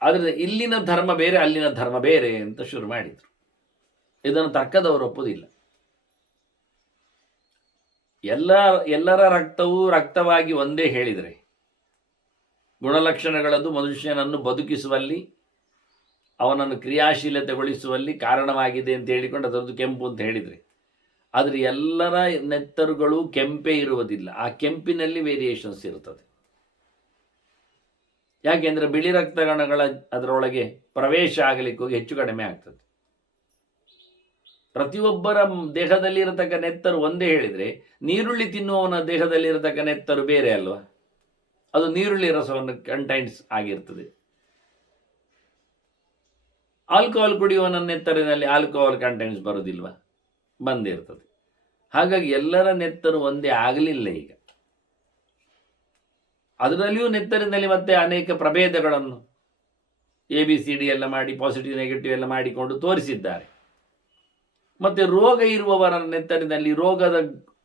ಆದರೆ ಇಲ್ಲಿನ ಧರ್ಮ ಬೇರೆ, ಅಲ್ಲಿನ ಧರ್ಮ ಬೇರೆ ಅಂತ ಶುರು ಮಾಡಿದರು. ಇದನ್ನು ತರ್ಕದವರು ಒಪ್ಪುವುದಿಲ್ಲ. ಎಲ್ಲರ ರಕ್ತವೂ ರಕ್ತವಾಗಿ ಒಂದೇ ಹೇಳಿದರೆ, ಗುಣಲಕ್ಷಣಗಳದ್ದು ಮನುಷ್ಯನನ್ನು ಬದುಕಿಸುವಲ್ಲಿ, ಅವನನ್ನು ಕ್ರಿಯಾಶೀಲತೆಗೊಳಿಸುವಲ್ಲಿ ಕಾರಣವಾಗಿದೆ ಅಂತ ಹೇಳಿಕೊಂಡು ಅದರದ್ದು ಕೆಂಪು ಅಂತ ಹೇಳಿದರೆ, ಆದರೆ ಎಲ್ಲರ ನೆತ್ತರುಗಳು ಕೆಂಪೇ ಇರುವುದಿಲ್ಲ. ಆ ಕೆಂಪಿನಲ್ಲಿ ವೇರಿಯೇಷನ್ಸ್ ಇರುತ್ತದೆ. ಯಾಕೆಂದರೆ ಬಿಳಿ ರಕ್ತಗಣಗಳ ಅದರೊಳಗೆ ಪ್ರವೇಶ ಆಗಲಿಕ್ಕೆ ಹೋಗಿ ಹೆಚ್ಚು ಕಡಿಮೆ ಆಗ್ತದೆ. ಪ್ರತಿಯೊಬ್ಬರ ದೇಹದಲ್ಲಿ ಇರತಕ್ಕ ನೆತ್ತರು ಒಂದೇ ಹೇಳಿದರೆ, ನೀರುಳ್ಳಿ ತಿನ್ನುವವನ ದೇಹದಲ್ಲಿ ಇರತಕ್ಕ ನೆತ್ತರು ಬೇರೆ ಅಲ್ವಾ? ಅದು ನೀರುಳ್ಳಿ ರಸವನ್ನು ಕಂಟೈನ್ಸ್ ಆಗಿರ್ತದೆ. ಆಲ್ಕೋಹಾಲ್ ಕುಡಿಯುವವನ ನೆತ್ತರಿನಲ್ಲಿ ಆಲ್ಕೋಹಾಲ್ ಕಂಟೈನ್ಸ್ ಬರೋದಿಲ್ವಾ? ಬಂದಿರ್ತದೆ. ಹಾಗಾಗಿ ಎಲ್ಲರ ನೆತ್ತರು ಒಂದೇ ಆಗಲಿಲ್ಲ. ಈಗ ಅದರಲ್ಲಿಯೂ ನೆತ್ತರಿನಲ್ಲಿ ಮತ್ತೆ ಅನೇಕ ಪ್ರಭೇದಗಳನ್ನು ABCD ಎಲ್ಲ ಮಾಡಿ ಪಾಸಿಟಿವ್ ನೆಗೆಟಿವ್ ಎಲ್ಲ ಮಾಡಿಕೊಂಡು ತೋರಿಸಿದ್ದಾರೆ. ಮತ್ತು ರೋಗ ಇರುವವರ ನೆತ್ತರಿನಲ್ಲಿ ರೋಗದ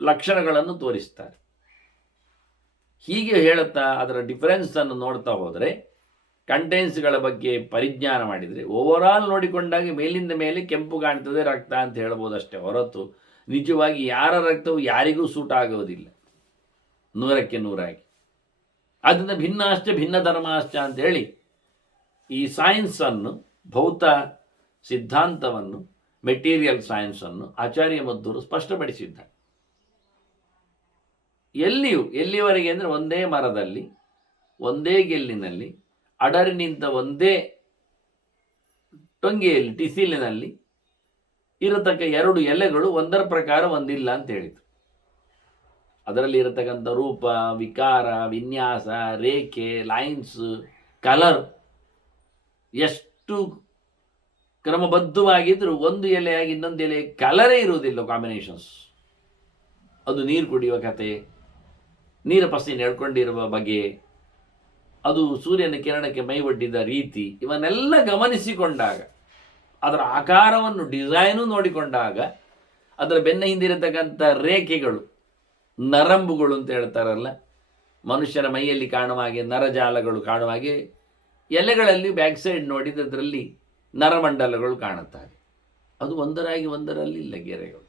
ಲಕ್ಷಣಗಳನ್ನು ತೋರಿಸ್ತಾರೆ. ಹೀಗೆ ಹೇಳುತ್ತಾ ಅದರ ಡಿಫರೆನ್ಸನ್ನು ನೋಡ್ತಾ ಹೋದರೆ, ಕಂಟೆಂಟ್ಸ್ಗಳ ಬಗ್ಗೆ ಪರಿಜ್ಞಾನ ಮಾಡಿದರೆ, ಓವರಾಲ್ ನೋಡಿಕೊಂಡಾಗ ಮೇಲಿಂದ ಮೇಲೆ ಕೆಂಪು ಕಾಣ್ತದೆ ರಕ್ತ ಅಂತ ಹೇಳ್ಬೋದಷ್ಟೇ ಹೊರತು ನಿಜವಾಗಿ ಯಾರ ರಕ್ತವು ಯಾರಿಗೂ ಸೂಟ್ ಆಗುವುದಿಲ್ಲ 100ಕ್ಕೆ 100. ಅದರಿಂದ ಭಿನ್ನಾಶ್ಚ ಭಿನ್ನ ಧರ್ಮಾಶ್ಚ ಅಂತೇಳಿ ಈ ಸೈನ್ಸನ್ನು, ಭೌತ ಸಿದ್ಧಾಂತವನ್ನು, ಮೆಟೀರಿಯಲ್ ಸೈನ್ಸನ್ನು ಆಚಾರ್ಯ ಮಧ್ವರು ಸ್ಪಷ್ಟಪಡಿಸಿದ್ದಾರೆ. ಎಲ್ಲಿಯವರೆಗೆ ಅಂದರೆ ಒಂದೇ ಮರದಲ್ಲಿ, ಒಂದೇ ಗೆಲ್ಲಿನಲ್ಲಿ, ಅಡರಿನಿಂದ ಒಂದೇ ಟೊಂಗೆಯಲ್ಲಿ, ಟಿಸಿಲಿನಲ್ಲಿ ಇರತಕ್ಕ 2 ಎಲೆಗಳು ಒಂದರ ಪ್ರಕಾರ ಒಂದಿಲ್ಲ ಅಂತ ಹೇಳಿದರು. ಅದರಲ್ಲಿ ಇರತಕ್ಕಂಥ ರೂಪ, ವಿಕಾರ, ವಿನ್ಯಾಸ, ರೇಖೆ, ಲೈನ್ಸ್, ಕಲರ್ ಎಷ್ಟು ಕ್ರಮಬದ್ಧವಾಗಿದ್ದರೂ ಒಂದು ಎಲೆಯಾಗಿ ಇನ್ನೊಂದು ಎಲೆ ಕಲರೇ ಇರುವುದಿಲ್ಲ. ಕಾಂಬಿನೇಷನ್ಸ್. ಅದು ನೀರು ಕುಡಿಯುವ ಕತೆ, ನೀರ ಪಸಿ ನೆಡ್ಕೊಂಡಿರುವ ಬಗೆ, ಅದು ಸೂರ್ಯನ ಕಿರಣಕ್ಕೆ ಮೈ ಒಡ್ಡಿದ ರೀತಿ, ಇವನ್ನೆಲ್ಲ ಗಮನಿಸಿಕೊಂಡಾಗ, ಅದರ ಆಕಾರವನ್ನು ಡಿಸೈನು ನೋಡಿಕೊಂಡಾಗ, ಅದರ ಬೆನ್ನ ಹಿಂದಿರತಕ್ಕಂಥ ರೇಖೆಗಳು, ನರಂಬುಗಳು ಅಂತ ಹೇಳ್ತಾರಲ್ಲ, ಮನುಷ್ಯನ ಮೈಯಲ್ಲಿ ಕಾಣುವ ಹಾಗೆ ನರಜಾಲಗಳು ಕಾಣುವ ಹಾಗೆ ಎಲೆಗಳಲ್ಲಿ ಬ್ಯಾಕ್ ಸೈಡ್ ನೋಡಿದ ಅದರಲ್ಲಿ ನರಮಂಡಲಗಳು ಕಾಣುತ್ತವೆ. ಅದು ಒಂದರಾಗಿ ಒಂದರಲ್ಲಿ ಇಲ್ಲ ಗೆರೆಗಳು,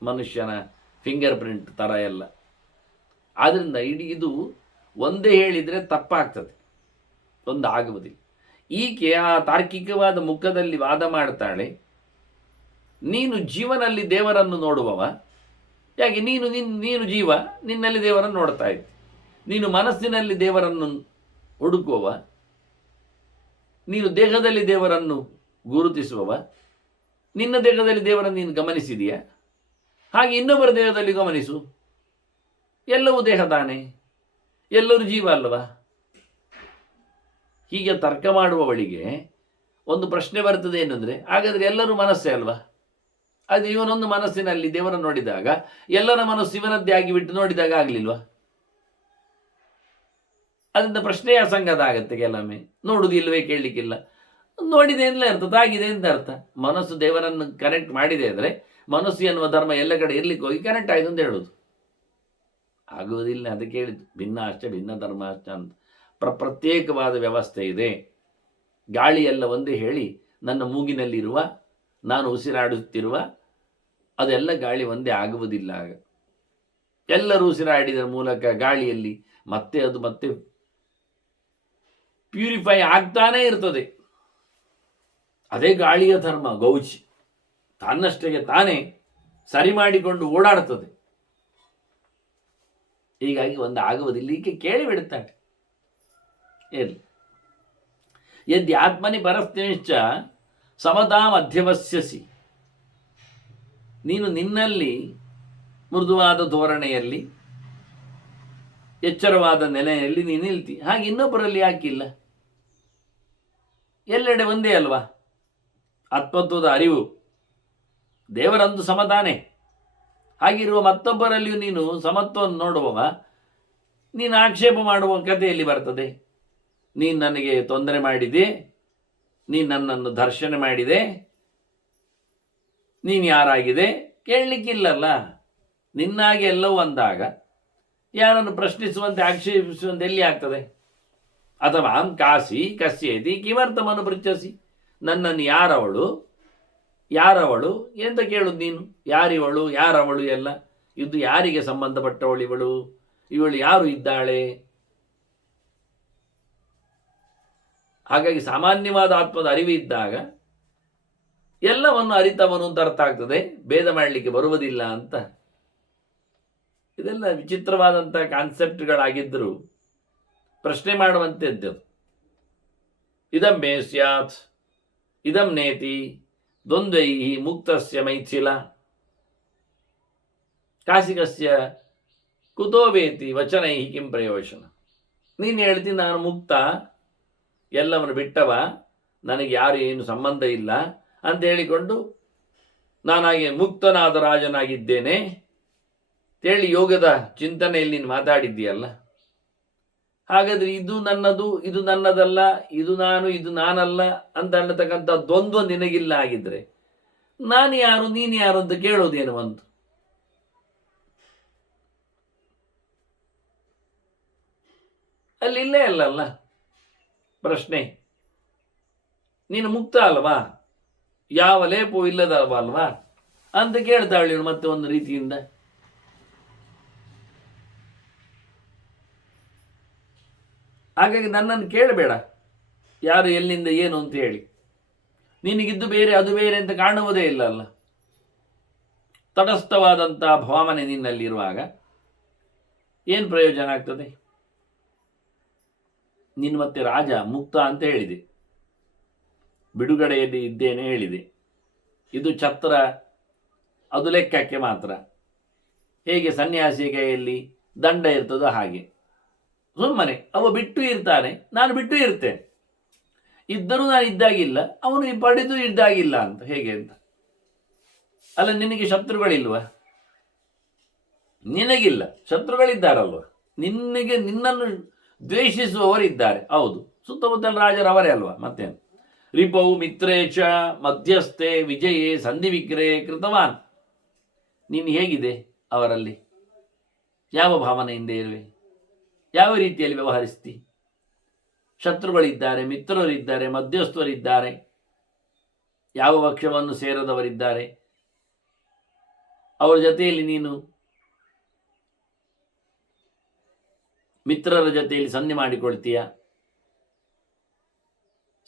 ಮನುಷ್ಯನ ಫಿಂಗರ್ ಪ್ರಿಂಟ್ ಥರ ಎಲ್ಲ. ಆದ್ದರಿಂದ ಇದು ಒಂದೇ ಹೇಳಿದರೆ ತಪ್ಪಾಗ್ತದೆ, ಒಂದು ಆಗುವುದಿಲ್ಲ. ಈಕೆ ಆ ತಾರ್ಕಿಕವಾದ ಮುಖದಲ್ಲಿ ವಾದ ಮಾಡ್ತಾಳೆ, ನೀನು ಜೀವನಲ್ಲಿ ದೇವರನ್ನು ನೋಡುವವ, ಯಾಕೆ ನೀನು ಜೀವ, ನಿನ್ನಲ್ಲಿ ದೇವರನ್ನು ನೋಡ್ತಾ ಇದ್ದಿ. ನೀನು ಮನಸ್ಸಿನಲ್ಲಿ ದೇವರನ್ನು ಹುಡುಕುವವ, ನೀನು ದೇಹದಲ್ಲಿ ದೇವರನ್ನು ಗುರುತಿಸುವವ, ನಿನ್ನ ದೇಹದಲ್ಲಿ ದೇವರನ್ನು ನೀನು ಗಮನಿಸಿದೀಯ, ಹಾಗೆ ಇನ್ನೊಬ್ಬರ ದೇಹದಲ್ಲಿ ಗಮನಿಸು. ಎಲ್ಲವೂ ದೇಹ ತಾನೆ, ಎಲ್ಲರೂ ಜೀವ ಅಲ್ಲವಾ? ಹೀಗೆ ತರ್ಕ ಮಾಡುವವಳಿಗೆ ಒಂದು ಪ್ರಶ್ನೆ ಬರ್ತದೆ, ಏನಂದರೆ ಹಾಗಾದರೆ ಎಲ್ಲರೂ ಮನಸ್ಸೇ ಅಲ್ವಾ? ಅದು ಇವನೊಂದು ಮನಸ್ಸಿನಲ್ಲಿ ದೇವರನ್ನು ನೋಡಿದಾಗ ಎಲ್ಲರ ಮನಸ್ಸು ಇವನದ್ದೇ ಆಗಿಬಿಟ್ಟು ನೋಡಿದಾಗ ಆಗಲಿಲ್ವಾ? ಅದರಿಂದ ಪ್ರಶ್ನೆಯ ಅಸಂಗತ ಆಗುತ್ತೆ. ಕೆಲವೊಮ್ಮೆ ನೋಡುವುದಿಲ್ಲವೇ, ಕೇಳಲಿಕ್ಕಿಲ್ಲ, ನೋಡಿದೆ ಎಲ್ಲ ಇರ್ತದೆ, ಆಗಿದೆ ಅಂತ ಅರ್ಥ. ಮನಸ್ಸು ದೇವರನ್ನು ಕನೆಕ್ಟ್ ಮಾಡಿದೆ ಅಂದರೆ ಮನಸ್ಸು ಎನ್ನುವ ಧರ್ಮ ಎಲ್ಲ ಕಡೆ ಇರ್ಲಿಕ್ಕೆ ಹೋಗಿ ಕನೆಕ್ಟ್ ಆಯಿತು ಅಂತ ಹೇಳೋದು ಆಗುವುದಿಲ್ಲ. ಅದಕ್ಕೆ ಹೇಳಿದ್ದು ಭಿನ್ನ ಅಷ್ಟೇ ಭಿನ್ನ ಧರ್ಮ ಅಷ್ಟ ಅಂತ. ಪ್ರತ್ಯೇಕವಾದ ವ್ಯವಸ್ಥೆ ಇದೆ. ಗಾಳಿ ಎಲ್ಲ ಒಂದೇ ಹೇಳಿ ನನ್ನ ಮೂಗಿನಲ್ಲಿರುವ, ನಾನು ಉಸಿರಾಡುತ್ತಿರುವ ಅದೆಲ್ಲ ಗಾಳಿ ಒಂದೇ ಆಗುವುದಿಲ್ಲ. ಆಗ ಎಲ್ಲರೂ ಉಸಿರಾಡಿದ ಮೂಲಕ ಗಾಳಿಯಲ್ಲಿ ಮತ್ತೆ ಪ್ಯೂರಿಫೈ ಆಗ್ತಾನೇ ಇರ್ತದೆ. ಅದೇ ಗಾಳಿಯ ಧರ್ಮ. ಗೌಚಿ ತನ್ನಷ್ಟಕ್ಕೆ ತಾನೇ ಸರಿ ಮಾಡಿಕೊಂಡು ಓಡಾಡ್ತದೆ. ಹೀಗಾಗಿ ಒಂದು ಆಗುವುದಿಲ್ಲ. ಈಕೆ ಕೇಳಿಬಿಡುತ್ತಾಳೆ, ಇರಲಿ. ಯದ್ಯಾತ್ಮನಿ ಪರಸ್ತಿಶ್ಚ ಸಮತಾ ಮಧ್ಯವಸ್ಯಸಿ. ನೀನು ನಿನ್ನಲ್ಲಿ ಮೃದುವಾದ ಧೋರಣೆಯಲ್ಲಿ, ಎಚ್ಚರವಾದ ನೆಲೆಯಲ್ಲಿ ನೀನು ನಿಲ್ತಿ, ಹಾಗೆ ಇನ್ನೊಬ್ಬರಲ್ಲಿ ಯಾಕಿಲ್ಲ? ಎಲ್ಲೆಡೆ ಒಂದೇ ಅಲ್ವಾ? ಆತ್ಮತ್ವದ ಅರಿವು ದೇವರಂದು ಸಮತಾನೆ. ಹಾಗಿರುವ ಮತ್ತೊಬ್ಬರಲ್ಲಿಯೂ ನೀನು ಸಮತ್ವವನ್ನು ನೋಡುವವ, ನೀನು ಆಕ್ಷೇಪ ಮಾಡುವ ಕಥೆಯಲ್ಲಿ ಬರ್ತದೆ. ನೀನು ನನಗೆ ತೊಂದರೆ ಮಾಡಿದೆ, ನೀನು ನನ್ನನ್ನು ದರ್ಶನ ಮಾಡಿದೆ, ನೀನು ಯಾರಾಗಿದೆ ಕೇಳಲಿಕ್ಕಿಲ್ಲಲ್ಲ. ನಿನ್ನಾಗೆ ಎಲ್ಲವೂ ಅಂದಾಗ ಯಾರನ್ನು ಪ್ರಶ್ನಿಸುವಂತೆ ಆಕ್ಷೇಪಿಸುವಂತೆ ಎಲ್ಲಿ ಆಗ್ತದೆ? ಅಥವಾ ಕಾಸಿ ಕಸ್ಯೇತಿ ಕಿಮರ್ಥಮನು ಪೃಚ್ಛಸಿ. ನನ್ನನ್ನು ಯಾರವಳು ಎಂತ ಕೇಳುದು ನೀನು? ಯಾರಿವಳು ಯಾರವಳು ಎಲ್ಲ ಇದು ಯಾರಿಗೆ ಸಂಬಂಧಪಟ್ಟವಳು ಇವಳು ಯಾರು ಇದ್ದಾಳೆ? ಹಾಗಾಗಿ ಸಾಮಾನ್ಯವಾದ ಆತ್ಮದ ಅರಿವು ಇದ್ದಾಗ ಎಲ್ಲವನ್ನು ಅರಿತವನು ಅಂತ ಅರ್ಥ ಆಗ್ತದೆ, ಭೇದ ಮಾಡಲಿಕ್ಕೆ ಬರುವುದಿಲ್ಲ ಅಂತ. ಇದೆಲ್ಲ ವಿಚಿತ್ರವಾದಂಥ ಕಾನ್ಸೆಪ್ಟ್ಗಳಾಗಿದ್ದರೂ ಪ್ರಶ್ನೆ ಮಾಡುವಂಥದ್ದು. ಇದಂ ಮೇ ಸ್ಯಾತ್ ಇದಂ ನೇತಿ ದ್ವಂದ್ವೈ ಮುಕ್ತಸ್ಯ ಮೈಥಿಲ ಕಾಸಿಕಸ್ಯ ಕುತೋ ವೇತಿ ವಚನೈ ಕಿಂ ಪ್ರಯೋಜನ. ನೀನು ಹೇಳ್ತೀನಿ ನಾನು ಮುಕ್ತ, ಎಲ್ಲವನ್ನು ಬಿಟ್ಟವ, ನನಗೆ ಯಾರು ಏನು ಸಂಬಂಧ ಇಲ್ಲ ಅಂತ ಹೇಳಿಕೊಂಡು ನಾನಾಗೆ ಮುಕ್ತನಾದ ರಾಜನಾಗಿದ್ದೇನೆ ಅಂತೇಳಿ ಯೋಗದ ಚಿಂತನೆಯಲ್ಲಿ ನೀನು ಮಾತಾಡಿದ್ದೀಯಲ್ಲ. ಹಾಗಾದರೆ ಇದು ನನ್ನದು, ಇದು ನನ್ನದಲ್ಲ, ಇದು ನಾನು, ಇದು ನಾನಲ್ಲ ಅಂತ ಅನ್ನತಕ್ಕಂಥ ದ್ವಂದ್ವ ನಿನಗಿಲ್ಲ ಆಗಿದ್ರೆ ನಾನು ಯಾರು ನೀನು ಯಾರು ಅಂತ ಕೇಳೋದೇನು ಬಂತು? ಅಲ್ಲಿಲ್ಲೇ ಅಲ್ಲಲ್ಲ ಪ್ರಶ್ನೆ. ನೀನು ಮುಕ್ತ ಅಲ್ವಾ, ಯಾವ ಲೇಪವೂ ಇಲ್ಲದಲ್ವಾ ಅಲ್ವಾ ಅಂತ ಕೇಳ್ತಾಳೆ ಮತ್ತೆ ಒಂದು ರೀತಿಯಿಂದ. ಹಾಗಾಗಿ ನನ್ನನ್ನು ಕೇಳಬೇಡ ಯಾರು ಎಲ್ಲಿಂದ ಏನು ಅಂತ ಹೇಳಿ. ನಿನಗಿದ್ದು ಬೇರೆ ಅದು ಬೇರೆ ಅಂತ ಕಾಣುವುದೇ ಇಲ್ಲ ಅಲ್ಲ. ತಟಸ್ಥವಾದಂಥ ಭಾವನೆ ನಿನ್ನಲ್ಲಿರುವಾಗ ಏನು ಪ್ರಯೋಜನ ಆಗ್ತದೆ? ನೀನು ಮತ್ತೆ ರಾಜ ಮುಕ್ತ ಅಂತ ಹೇಳಿದೆ, ಬಿಡುಗಡೆಯಲ್ಲಿ ಇದ್ದೇನೆ ಹೇಳಿದೆ. ಇದು ಛತ್ರ, ಅದು ಲೆಕ್ಕಕ್ಕೆ ಮಾತ್ರ. ಹೇಗೆ ಸನ್ಯಾಸಿ ಕೈಯಲ್ಲಿ ದಂಡ ಇರ್ತದೋ ಹಾಗೆ ಸುಮ್ಮನೆ ಅವ ಬಿಟ್ಟು ಇರ್ತಾನೆ, ನಾನು ಬಿಟ್ಟು ಇರ್ತೇನೆ. ಇದ್ದರೂ ನಾನು ಇದ್ದಾಗಿಲ್ಲ, ಅವನು ಪಡೆದು ಇದ್ದಾಗಿಲ್ಲ ಅಂತ ಹೇಗೆ ಅಂತ. ಅಲ್ಲ, ನಿನಗೆ ಶತ್ರುಗಳಿಲ್ವ? ನಿನಗಿಲ್ಲ, ಶತ್ರುಗಳಿದ್ದಾರಲ್ವ. ನಿನ್ನನ್ನು ದ್ವೇಷಿಸುವವರಿದ್ದಾರೆ, ಹೌದು. ಸುತ್ತಮುತ್ತಲ ರಾಜರವರೇ ಅಲ್ವಾ, ಮತ್ತೇನು. ರಿಪೌ ಮಿತ್ರೇಚ ಮಧ್ಯಸ್ಥೆ ವಿಜಯೇ ಸಂಧಿ ವಿಕ್ರಯ ಕೃತವಾನ್. ನೀನು ಹೇಗಿದೆ ಅವರಲ್ಲಿ? ಯಾವ ಭಾವನೆಯಿಂದ ಇರುವೆ? ಯಾವ ರೀತಿಯಲ್ಲಿ ವ್ಯವಹರಿಸ್ತಿ? ಶತ್ರುಗಳಿದ್ದಾರೆ, ಮಿತ್ರರಿದ್ದಾರೆ, ಮಧ್ಯಸ್ಥರಿದ್ದಾರೆ, ಯಾವ ಪಕ್ಷವನ್ನು ಸೇರದವರಿದ್ದಾರೆ. ಅವರ ಜೊತೆಯಲ್ಲಿ ನೀನು ಮಿತ್ರರ ಜೊತೆಯಲ್ಲಿ ಸಂಧಿ ಮಾಡಿಕೊಳ್ತೀಯ,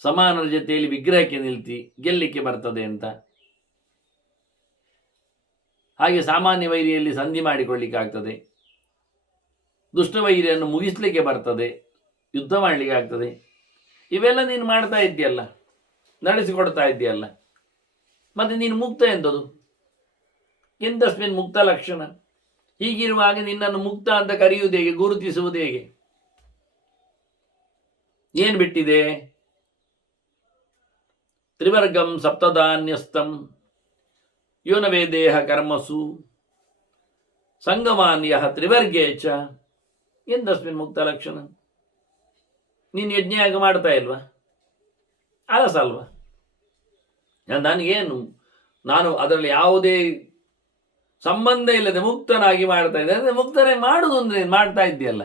ಸಮಾನರ ಜೊತೆಯಲ್ಲಿ ವಿಗ್ರಹಕ್ಕೆ ನಿಲ್ತಿ, ಗೆಲ್ಲಿಕ್ಕೆ ಬರ್ತದೆ ಅಂತ. ಹಾಗೆ ಸಾಮಾನ್ಯ ವೈರಿಯಲ್ಲಿ ಸಂಧಿ ಮಾಡಿಕೊಳ್ಳಿಕ್ಕಾಗ್ತದೆ, ದುಷ್ಟವೈರಿಯನ್ನು ಮುಗಿಸ್ಲಿಕ್ಕೆ ಬರ್ತದೆ, ಯುದ್ಧ ಮಾಡಲಿಕ್ಕೆ ಆಗ್ತದೆ. ಇವೆಲ್ಲ ನೀನು ಮಾಡ್ತಾ ಇದ್ದೀಯಲ್ಲ, ನಡೆಸಿಕೊಡ್ತಾ ಇದ್ದೀಯಲ್ಲ. ಮತ್ತೆ ನೀನು ಮುಕ್ತ ಎಂದದು ಎಂದಸ್ಮಿನ್ ಮುಕ್ತ ಲಕ್ಷಣ. ಹೀಗಿರುವಾಗ ನಿನ್ನನ್ನು ಮುಕ್ತ ಅಂತ ಕರೆಯುವುದು ಹೇಗೆ, ಗುರುತಿಸುವುದು ಹೇಗೆ? ಏನು ಬಿಟ್ಟಿದೆ? ತ್ರಿವರ್ಗಂ ಸಪ್ತದಾನ್ಯಸ್ತಂ ಯೋನವೇದೇಹ ಕರ್ಮಸು ಸಂಗಮಾನ್ಯ ತ್ರಿವರ್ಗೇ ಚ ಎಂದಸ್ಮಿನ್ ಮುಕ್ತ ಲಕ್ಷಣ. ನೀನು ಯಜ್ಞಯಾಗ ಮಾಡ್ತಾ ಇಲ್ವಾ? ಅಲಸ ಅಲ್ವಾ? ನನಗೇನು, ನಾನು ಅದರಲ್ಲಿ ಯಾವುದೇ ಸಂಬಂಧ ಇಲ್ಲದೆ ಮುಕ್ತನಾಗಿ ಮಾಡ್ತಾ ಇದ್ದೆ ಅಂದರೆ ಮುಕ್ತನೇ ಮಾಡುವುದು ಅಂದರೆ ಮಾಡ್ತಾ ಇದ್ದೀಯಲ್ಲ.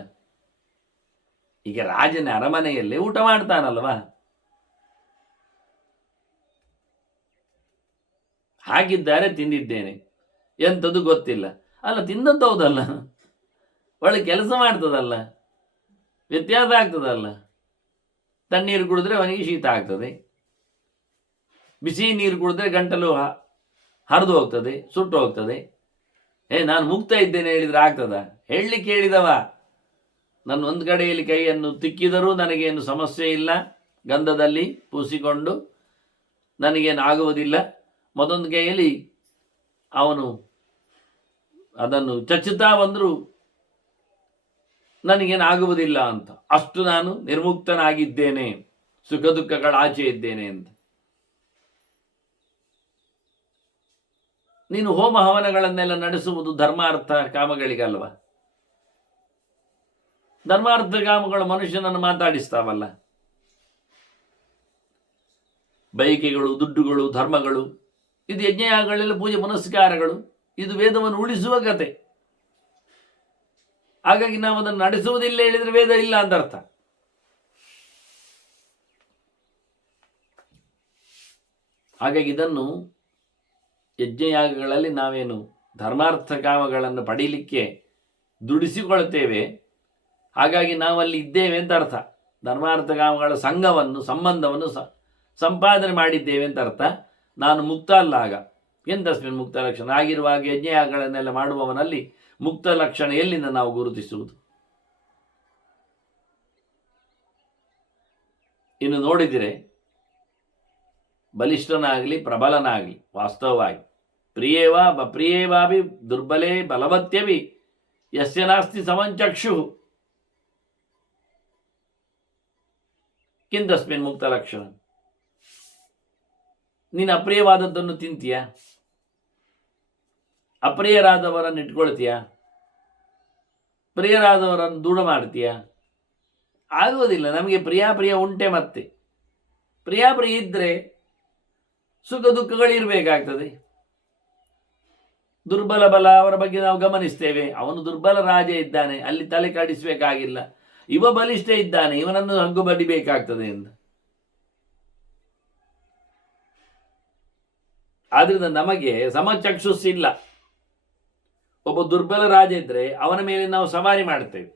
ಈಗ ರಾಜನ ಅರಮನೆಯಲ್ಲಿ ಊಟ ಮಾಡ್ತಾನಲ್ವಾ, ಹಾಗಿದ್ದಾರೆ ತಿಂದಿದ್ದೇನೆ, ಎಂಥದ್ದು ಗೊತ್ತಿಲ್ಲ. ಅಲ್ಲ, ತಿಂದದ್ದು ಹೌದಲ್ಲ, ಒಳ್ಳೆ ಕೆಲಸ ಮಾಡ್ತದಲ್ಲ, ವ್ಯತ್ಯಾಸ ಆಗ್ತದಲ್ಲ. ತಣ್ಣೀರು ಕುಡಿದ್ರೆ ಅವನಿಗೆ ಶೀತ ಆಗ್ತದೆ, ಬಿಸಿ ನೀರು ಕುಡಿದ್ರೆ ಗಂಟಲು ಹರಿದು ಹೋಗ್ತದೆ, ಸುಟ್ಟು ಹೋಗ್ತದೆ. ನಾನು ಮುಕ್ತ ಇದ್ದೇನೆ ಹೇಳಿದ್ರೆ ಆಗ್ತದ? ಹೇಳಲಿಕ್ಕೆ ಹೇಳಿದವ. ನನ್ನ ಒಂದು ಕಡೆಯಲ್ಲಿ ಕೈಯನ್ನು ತಿಕ್ಕಿದರೂ ನನಗೇನು ಸಮಸ್ಯೆ ಇಲ್ಲ, ಗಂಧದಲ್ಲಿ ಪೂಸಿಕೊಂಡು ನನಗೇನು ಆಗುವುದಿಲ್ಲ. ಮತ್ತೊಂದು ಕೈಯಲ್ಲಿ ಅವನು ಅದನ್ನು ಚಚ್ಚುತ್ತಾ ಬಂದರೂ ನನಗೇನು ಆಗುವುದಿಲ್ಲ ಅಂತ. ಅಷ್ಟು ನಾನು ನಿರ್ಮುಕ್ತನಾಗಿದ್ದೇನೆ, ಸುಖ ದುಃಖಗಳ ಆಚೆ ಇದ್ದೇನೆ ಅಂತ. ನೀನು ಹೋಮ ಹವನಗಳನ್ನೆಲ್ಲ ನಡೆಸುವುದು ಧರ್ಮಾರ್ಥ ಕಾಮಗಳಿಗಲ್ವ? ಧರ್ಮಾರ್ಥ ಕಾಮಗಳು ಮನುಷ್ಯನನ್ನು ಮಾತಾಡಿಸ್ತಾವಲ್ಲ. ಬಯಕೆಗಳು, ದುಡ್ಡುಗಳು, ಧರ್ಮಗಳು, ಇದು ಯಜ್ಞಯಾಗಗಳೆಲ್ಲ ಪೂಜೆ ಪುನಸ್ಕಾರಗಳು, ಇದು ವೇದವನ್ನು ಉಳಿಸುವ ಕತೆ. ಹಾಗಾಗಿ ನಾವು ಅದನ್ನು ನಡೆಸುವುದಿಲ್ಲ ಹೇಳಿದರೆ ವೇದ ಇಲ್ಲ ಅಂತ ಅರ್ಥ. ಹಾಗಾಗಿ ಇದನ್ನು ಯಜ್ಞಯಾಗಗಳಲ್ಲಿ ನಾವೇನು ಧರ್ಮಾರ್ಥ ಕಾಮಗಳನ್ನು ಪಡೀಲಿಕ್ಕೆ ದುಡಿಸಿಕೊಳ್ತೇವೆ. ಹಾಗಾಗಿ ನಾವಲ್ಲಿ ಇದ್ದೇವೆ ಅಂತ ಅರ್ಥ. ಧರ್ಮಾರ್ಥ ಕಾಮಗಳ ಸಂಬಂಧವನ್ನು ಸಂಪಾದನೆ ಮಾಡಿದ್ದೇವೆ ಅಂತ ಅರ್ಥ. ನಾನು ಮುಕ್ತ ಅಲ್ಲ ಆಗ. ಎಂತಸ್ಮಿನ್ ಮುಕ್ತ ಲಕ್ಷಣ? ಆಗಿರುವಾಗ ಯಜ್ಞಗಳನ್ನೆಲ್ಲ ಮಾಡುವವನಲ್ಲಿ ಮುಕ್ತ ಲಕ್ಷಣ ಎಲ್ಲಿಂದ ನಾವು ಗುರುತಿಸುವುದು? ಇನ್ನು ನೋಡಿದರೆ ಬಲಿಷ್ಠನಾಗಲಿ ಪ್ರಬಲನಾಗಲಿ ವಾಸ್ತವವಾಗಿ ಪ್ರಿಯೇವಾಭಿ ದುರ್ಬಲೇ ಬಲವತ್ಯಭಿ ಯಸ್ಯ ನಾಸ್ತಿ ಸಮಂಚಕ್ಷು ಕಿಂತಸ್ಮಿನ್ ಮುಕ್ತ ಲಕ್ಷಣ. ನೀನು ಅಪ್ರಿಯವಾದದ್ದನ್ನು ತಿಂತೀಯ? ಅಪ್ರಿಯರಾದವರನ್ನು ಇಟ್ಕೊಳ್ತೀಯ? ಪ್ರಿಯರಾದವರನ್ನು ದೂರ ಮಾಡ್ತೀಯ? ಆಗುವುದಿಲ್ಲ. ನಮಗೆ ಪ್ರಿಯ ಉಂಟೆ. ಮತ್ತೆ ಪ್ರಿಯ ಇದ್ದರೆ ಸುಖ ದುಃಖಗಳಿರಬೇಕಾಗ್ತದೆ. ದುರ್ಬಲ ಬಲ ಅವರ ಬಗ್ಗೆ ನಾವು ಗಮನಿಸ್ತೇವೆ. ಅವನು ದುರ್ಬಲ ರಾಜ ಇದ್ದಾನೆ, ಅಲ್ಲಿ ತಲೆ ಕಾಡಿಸಬೇಕಾಗಿಲ್ಲ. ಇವ ಬಲಿಷ್ಠ ಇದ್ದಾನೆ, ಇವನನ್ನು ಹಗ್ಗು ಬಡಿಬೇಕಾಗ್ತದೆ ಎಂದು. ಆದ್ರಿಂದ ನಮಗೆ ಸಮಚಕ್ಷುಸ್ಸಿಲ್ಲ. ಒಬ್ಬ ದುರ್ಬಲ ರಾಜ ಇದ್ರೆ ಅವನ ಮೇಲೆ ನಾವು ಸವಾರಿ ಮಾಡ್ತೇವೆ.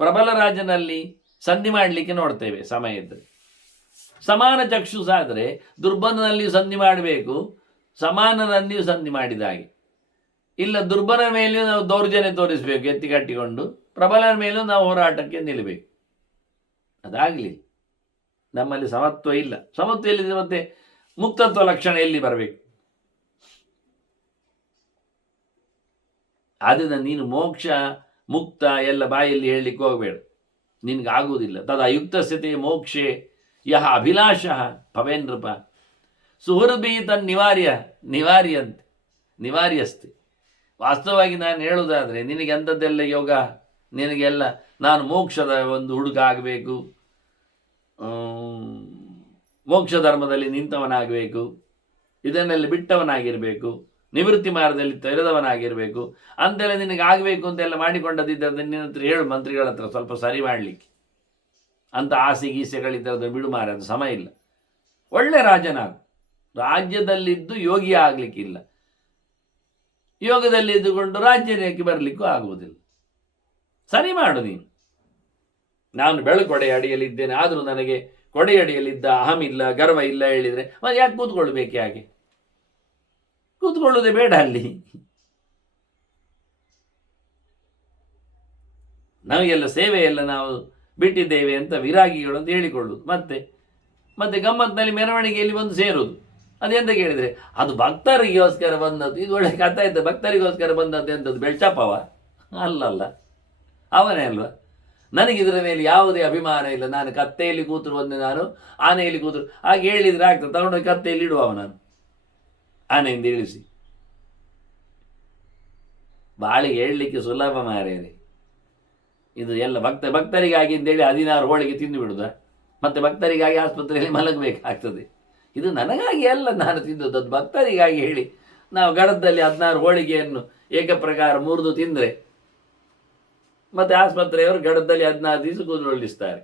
ಪ್ರಬಲ ರಾಜನಲ್ಲಿ ಸಂಧಿ ಮಾಡಲಿಕ್ಕೆ ನೋಡ್ತೇವೆ ಸಮಯ ಇದ್ದರೆ. ಸಮಾನ ಚಕ್ಷುಸಾದರೆ ದುರ್ಬಲನಲ್ಲಿಯೂ ಸಂಧಿ ಮಾಡಬೇಕು, ಸಮಾನನಲ್ಲಿಯೂ ಸಂಧಿ ಮಾಡಿದ ಹಾಗೆ. ಇಲ್ಲ, ದುರ್ಬಲ ಮೇಲೆಯೂ ನಾವು ದೌರ್ಜನ್ಯ ತೋರಿಸಬೇಕು ಎತ್ತಿಗಟ್ಟಿಕೊಂಡು, ಪ್ರಬಲನ ಮೇಲೂ ನಾವು ಹೋರಾಟಕ್ಕೆ ನಿಲ್ಲಬೇಕು. ಅದಾಗಲಿ. ನಮ್ಮಲ್ಲಿ ಸಮತ್ವ ಇಲ್ಲ. ಸಮತ್ವ ಎಲ್ಲಿದೆ? ಮತ್ತೆ ಮುಕ್ತತ್ವ ಲಕ್ಷಣ ಎಲ್ಲಿ ಬರಬೇಕು? ಆದ್ದರಿಂದ ನೀನು ಮೋಕ್ಷ ಮುಕ್ತ ಎಲ್ಲ ಬಾಯಲ್ಲಿ ಹೇಳಲಿಕ್ಕೆ ಹೋಗಬೇಡ, ನಿನಗಾಗುವುದಿಲ್ಲ. ತದ ಯುಕ್ತಸ್ಥಿತಿ ಮೋಕ್ಷೆ ಯಹ ಅಭಿಲಾಷ ಭವೇಂದ್ರಪ ಸುಹೃದ್ಭಿ ನಿವಾರ್ಯಸ್ತಿ. ವಾಸ್ತವವಾಗಿ ನಾನು ಹೇಳುವುದಾದರೆ ನಿನಗೆ ಅಂಥದ್ದೆಲ್ಲ ಯೋಗ, ನಿನಗೆಲ್ಲ ನಾನು ಮೋಕ್ಷದ ಒಂದು ಹುಡುಗ ಆಗಬೇಕು, ಮೋಕ್ಷ ಧರ್ಮದಲ್ಲಿ ನಿಂತವನಾಗಬೇಕು, ಇದನ್ನೆಲ್ಲ ಬಿಟ್ಟವನಾಗಿರಬೇಕು, ನಿವೃತ್ತಿ ಮಾರ್ಗದಲ್ಲಿ ತೆರೆದವನಾಗಿರಬೇಕು ಅಂತೆಲ್ಲ ನಿನಗೆ ಆಗಬೇಕು ಅಂತೆಲ್ಲ ಮಾಡಿಕೊಂಡದಿದ್ದರೆ ನಿನ್ನ ಹತ್ರ ಹೇಳು, ಮಂತ್ರಿಗಳ ಹತ್ರ ಸ್ವಲ್ಪ ಸರಿ ಮಾಡಲಿಕ್ಕೆ. ಅಂತ ಆಸೆ ಗೀಸೆಗಳಿದ್ದರೆ ಬಿಡು ಮಾರ, ಅದು ಸಮಯ ಇಲ್ಲ. ಒಳ್ಳೆ ರಾಜನಾಗು. ರಾಜ್ಯದಲ್ಲಿದ್ದು ಯೋಗಿ ಆಗಲಿಕ್ಕಿಲ್ಲ, ಯೋಗದಲ್ಲಿ ಇದ್ದುಕೊಂಡು ರಾಜ್ಯಕ್ಕೆ ಬರಲಿಕ್ಕೂ ಆಗುವುದಿಲ್ಲ. ಸರಿ ಮಾಡು ನೀನು. ನಾನು ಬೆಳಕೊಡೆ ಅಡಿಯಲ್ಲಿದ್ದೇನೆ, ಆದರೂ ನನಗೆ ಕೊಡೆಯಡಿಯಲ್ಲಿದ್ದ ಅಹಮಿಲ್ಲ, ಗರ್ವ ಇಲ್ಲ ಹೇಳಿದರೆ ಮತ್ತೆ ಯಾಕೆ ಕೂತ್ಕೊಳ್ಬೇಕು? ಯಾಕೆ ಕೂತ್ಕೊಳ್ಳುವುದೇ ಬೇಡ ಅಲ್ಲಿ. ನಮಗೆಲ್ಲ ಸೇವೆಯೆಲ್ಲ ನಾವು ಬಿಟ್ಟಿದ್ದೇವೆ ಅಂತ ವಿರಾಗಿಗಳು ಅಂತ ಹೇಳಿಕೊಳ್ಳುವುದು. ಮತ್ತೆ ಗಮ್ಮತ್ತಿನಲ್ಲಿ ಮೆರವಣಿಗೆಯಲ್ಲಿ ಬಂದು ಸೇರುವುದು. ಅದೆಂತ ಕೇಳಿದರೆ ಅದು ಭಕ್ತರಿಗೋಸ್ಕರ ಬಂದದ್ದು. ಇದು ಒಳ್ಳೆ ಕಥೆ ಆಯ್ತು. ಭಕ್ತರಿಗೋಸ್ಕರ ಬಂದದ್ದು ಎಂಥದ್ದು? ಬೆಳ್ಚಪ್ಪವ? ಅಲ್ಲಲ್ಲ, ಅವನೇ ಅಲ್ವಾ. ನನಗಿದರ ಮೇಲೆ ಯಾವುದೇ ಅಭಿಮಾನ ಇಲ್ಲ. ನಾನು ಕತ್ತೆಯಲ್ಲಿ ಕೂತರು ಒಂದೇ, ನಾನು ಆನೆಯಲ್ಲಿ ಕೂತರು ಹಾಗೆ ಹೇಳಿದರೆ ಆಗ್ತದೆ. ತಗೊಂಡೋಗಿ ಕತ್ತೆಯಲ್ಲಿ ಇಡುವವ ನಾನು, ಆನೆಯಿಂದ ಇಳಿಸಿ. ಬಾಳಿಗೆ ಹೇಳಲಿಕ್ಕೆ ಸುಲಭ ಮಾರೇರಿ. ಇದು ಎಲ್ಲ ಭಕ್ತರಿಗಾಗಿ ಅಂತೇಳಿ 16 ಹೋಳಿಗೆ ತಿಂದು ಬಿಡುದ, ಮತ್ತೆ ಭಕ್ತರಿಗಾಗಿ ಆಸ್ಪತ್ರೆಯಲ್ಲಿ ಮಲಗಬೇಕಾಗ್ತದೆ. ಇದು ನನಗಾಗಿ ಅಲ್ಲ ನಾನು ತಿಂದದ್ದು, ಅದು ಭಕ್ತರಿಗಾಗಿ ಹೇಳಿ ನಾವು ಗಡದಲ್ಲಿ 16 ಹೋಳಿಗೆಯನ್ನು ಏಕಪ್ರಕಾರ ಮುರಿದು ತಿಂದರೆ ಮತ್ತೆ ಆಸ್ಪತ್ರೆಯವರು ಗಡದಲ್ಲಿ 16 ದಿವಸ ಕೂದಲೊಳ್ಳಿಸ್ತಾರೆ.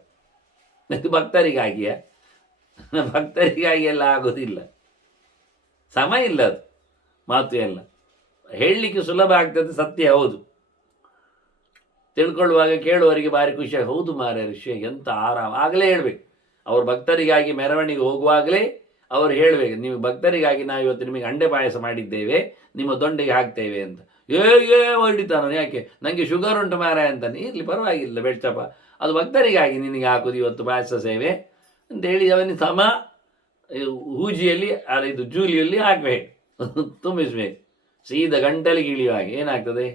ಇದು ಭಕ್ತರಿಗಾಗಿಯ? ಭಕ್ತರಿಗಾಗಿ ಎಲ್ಲ ಆಗೋದಿಲ್ಲ, ಸಮಯ ಇಲ್ಲ. ಅದು ಮಾತು ಎಲ್ಲ ಹೇಳಲಿಕ್ಕೆ ಸುಲಭ ಆಗ್ತದೆ, ಸತ್ಯ ಹೌದು. ತಿಳ್ಕೊಳ್ಳುವಾಗ ಕೇಳುವವರಿಗೆ ಭಾರಿ ಖುಷಿ. ಹೌದು ಮಾರ್ಯ ಋಷಿ, ಎಂತ ಆರಾಮ. ಆಗಲೇ ಹೇಳಬೇಕು. ಅವ್ರು ಭಕ್ತರಿಗಾಗಿ ಮೆರವಣಿಗೆ ಹೋಗುವಾಗಲೇ ಅವ್ರು ಹೇಳಬೇಕು, ನೀವು ಭಕ್ತರಿಗಾಗಿ ನಾವು ಇವತ್ತು ನಿಮಗೆ ಅಂಡೆ ಪಾಯಸ ಮಾಡಿದ್ದೇವೆ, ನಿಮ್ಮ ದೊಂಡೆಗೆ ಹಾಕ್ತೇವೆ ಅಂತ. ಹೊರಡಿತಾನು, ಯಾಕೆ ನನಗೆ ಶುಗರ್ ಉಂಟು ಮಾರಾಯ ಅಂತಾನೆ. ಇರಲಿ ಪರವಾಗಿಲ್ಲ ಬೆಳ್ಚಪ್ಪ, ಅದು ಭಕ್ತರಿಗಾಗಿ ನಿನಗೆ ಹಾಕೋದು ಇವತ್ತು ಪಾಯಸ ಸೇವೆ ಅಂತ ಹೇಳಿ ಅವನಿಗೆ ಸಮ ಹೂಜಿಯಲ್ಲಿ ಇದು ಜೂಲಿಯಲ್ಲಿ ಹಾಕಬೇಕು, ತುಂಬಿಸ್ಬೇಕು. ಸೀದಾ ಗಂಟಲಿಗೆ ಇಳಿಯುವಾಗ ಏನಾಗ್ತದೆ?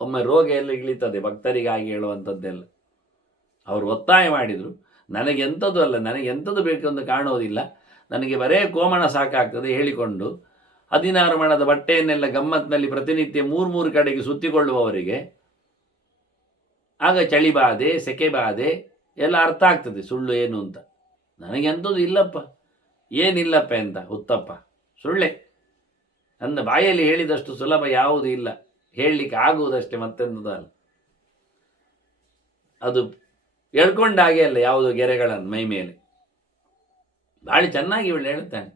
ಒಮ್ಮೆ ರೋಗ ಎಲ್ಲ ಇಳಿತದೆ ಭಕ್ತರಿಗಾಗಿ ಹೇಳುವಂಥದ್ದೆಲ್ಲ. ಅವರು ಒತ್ತಾಯ ಮಾಡಿದರು, ನನಗೆಂಥದ್ದು ಅಲ್ಲ, ನನಗೆಂಥದ್ದು ಬೇಕು ಅಂತ ಕಾಣೋದಿಲ್ಲ, ನನಗೆ ಬರೇ ಕೋಮಣ ಸಾಕಾಗ್ತದೆ ಹೇಳಿಕೊಂಡು 16 ಮಣದ ಬಟ್ಟೆಯನ್ನೆಲ್ಲ ಗಮ್ಮತ್ತಿನಲ್ಲಿ ಪ್ರತಿನಿತ್ಯ 3 ಕಡೆಗೆ ಸುತ್ತಿಕೊಳ್ಳುವವರಿಗೆ ಆಗ ಚಳಿ ಬಾಧೆ, ಸೆಕೆ ಬಾಧೆ ಎಲ್ಲ ಅರ್ಥ ಆಗ್ತದೆ ಸುಳ್ಳು ಏನು ಅಂತ. ನನಗೆಂಥದ್ದು ಇಲ್ಲಪ್ಪ, ಏನಿಲ್ಲಪ್ಪ ಅಂತ ಉತ್ತಪ್ಪ, ಸುಳ್ಳೆ. ನನ್ನ ಬಾಯಲ್ಲಿ ಹೇಳಿದಷ್ಟು ಸುಲಭ ಯಾವುದೂ ಇಲ್ಲ, ಹೇಳಲಿಕ್ಕೆ ಆಗುವುದಷ್ಟೇ, ಮತ್ತೆಂಥದ್ದಲ್ಲ. ಅದು ಹೇಳ್ಕೊಂಡಾಗೆ ಅಲ್ಲ ಯಾವುದೋ ಗೆರೆಗಳನ್ನು ಮೈ ಮೇಲೆ. ಭಾಳ ಚೆನ್ನಾಗಿ ಇವಳು ಹೇಳ್ತಾನೆ.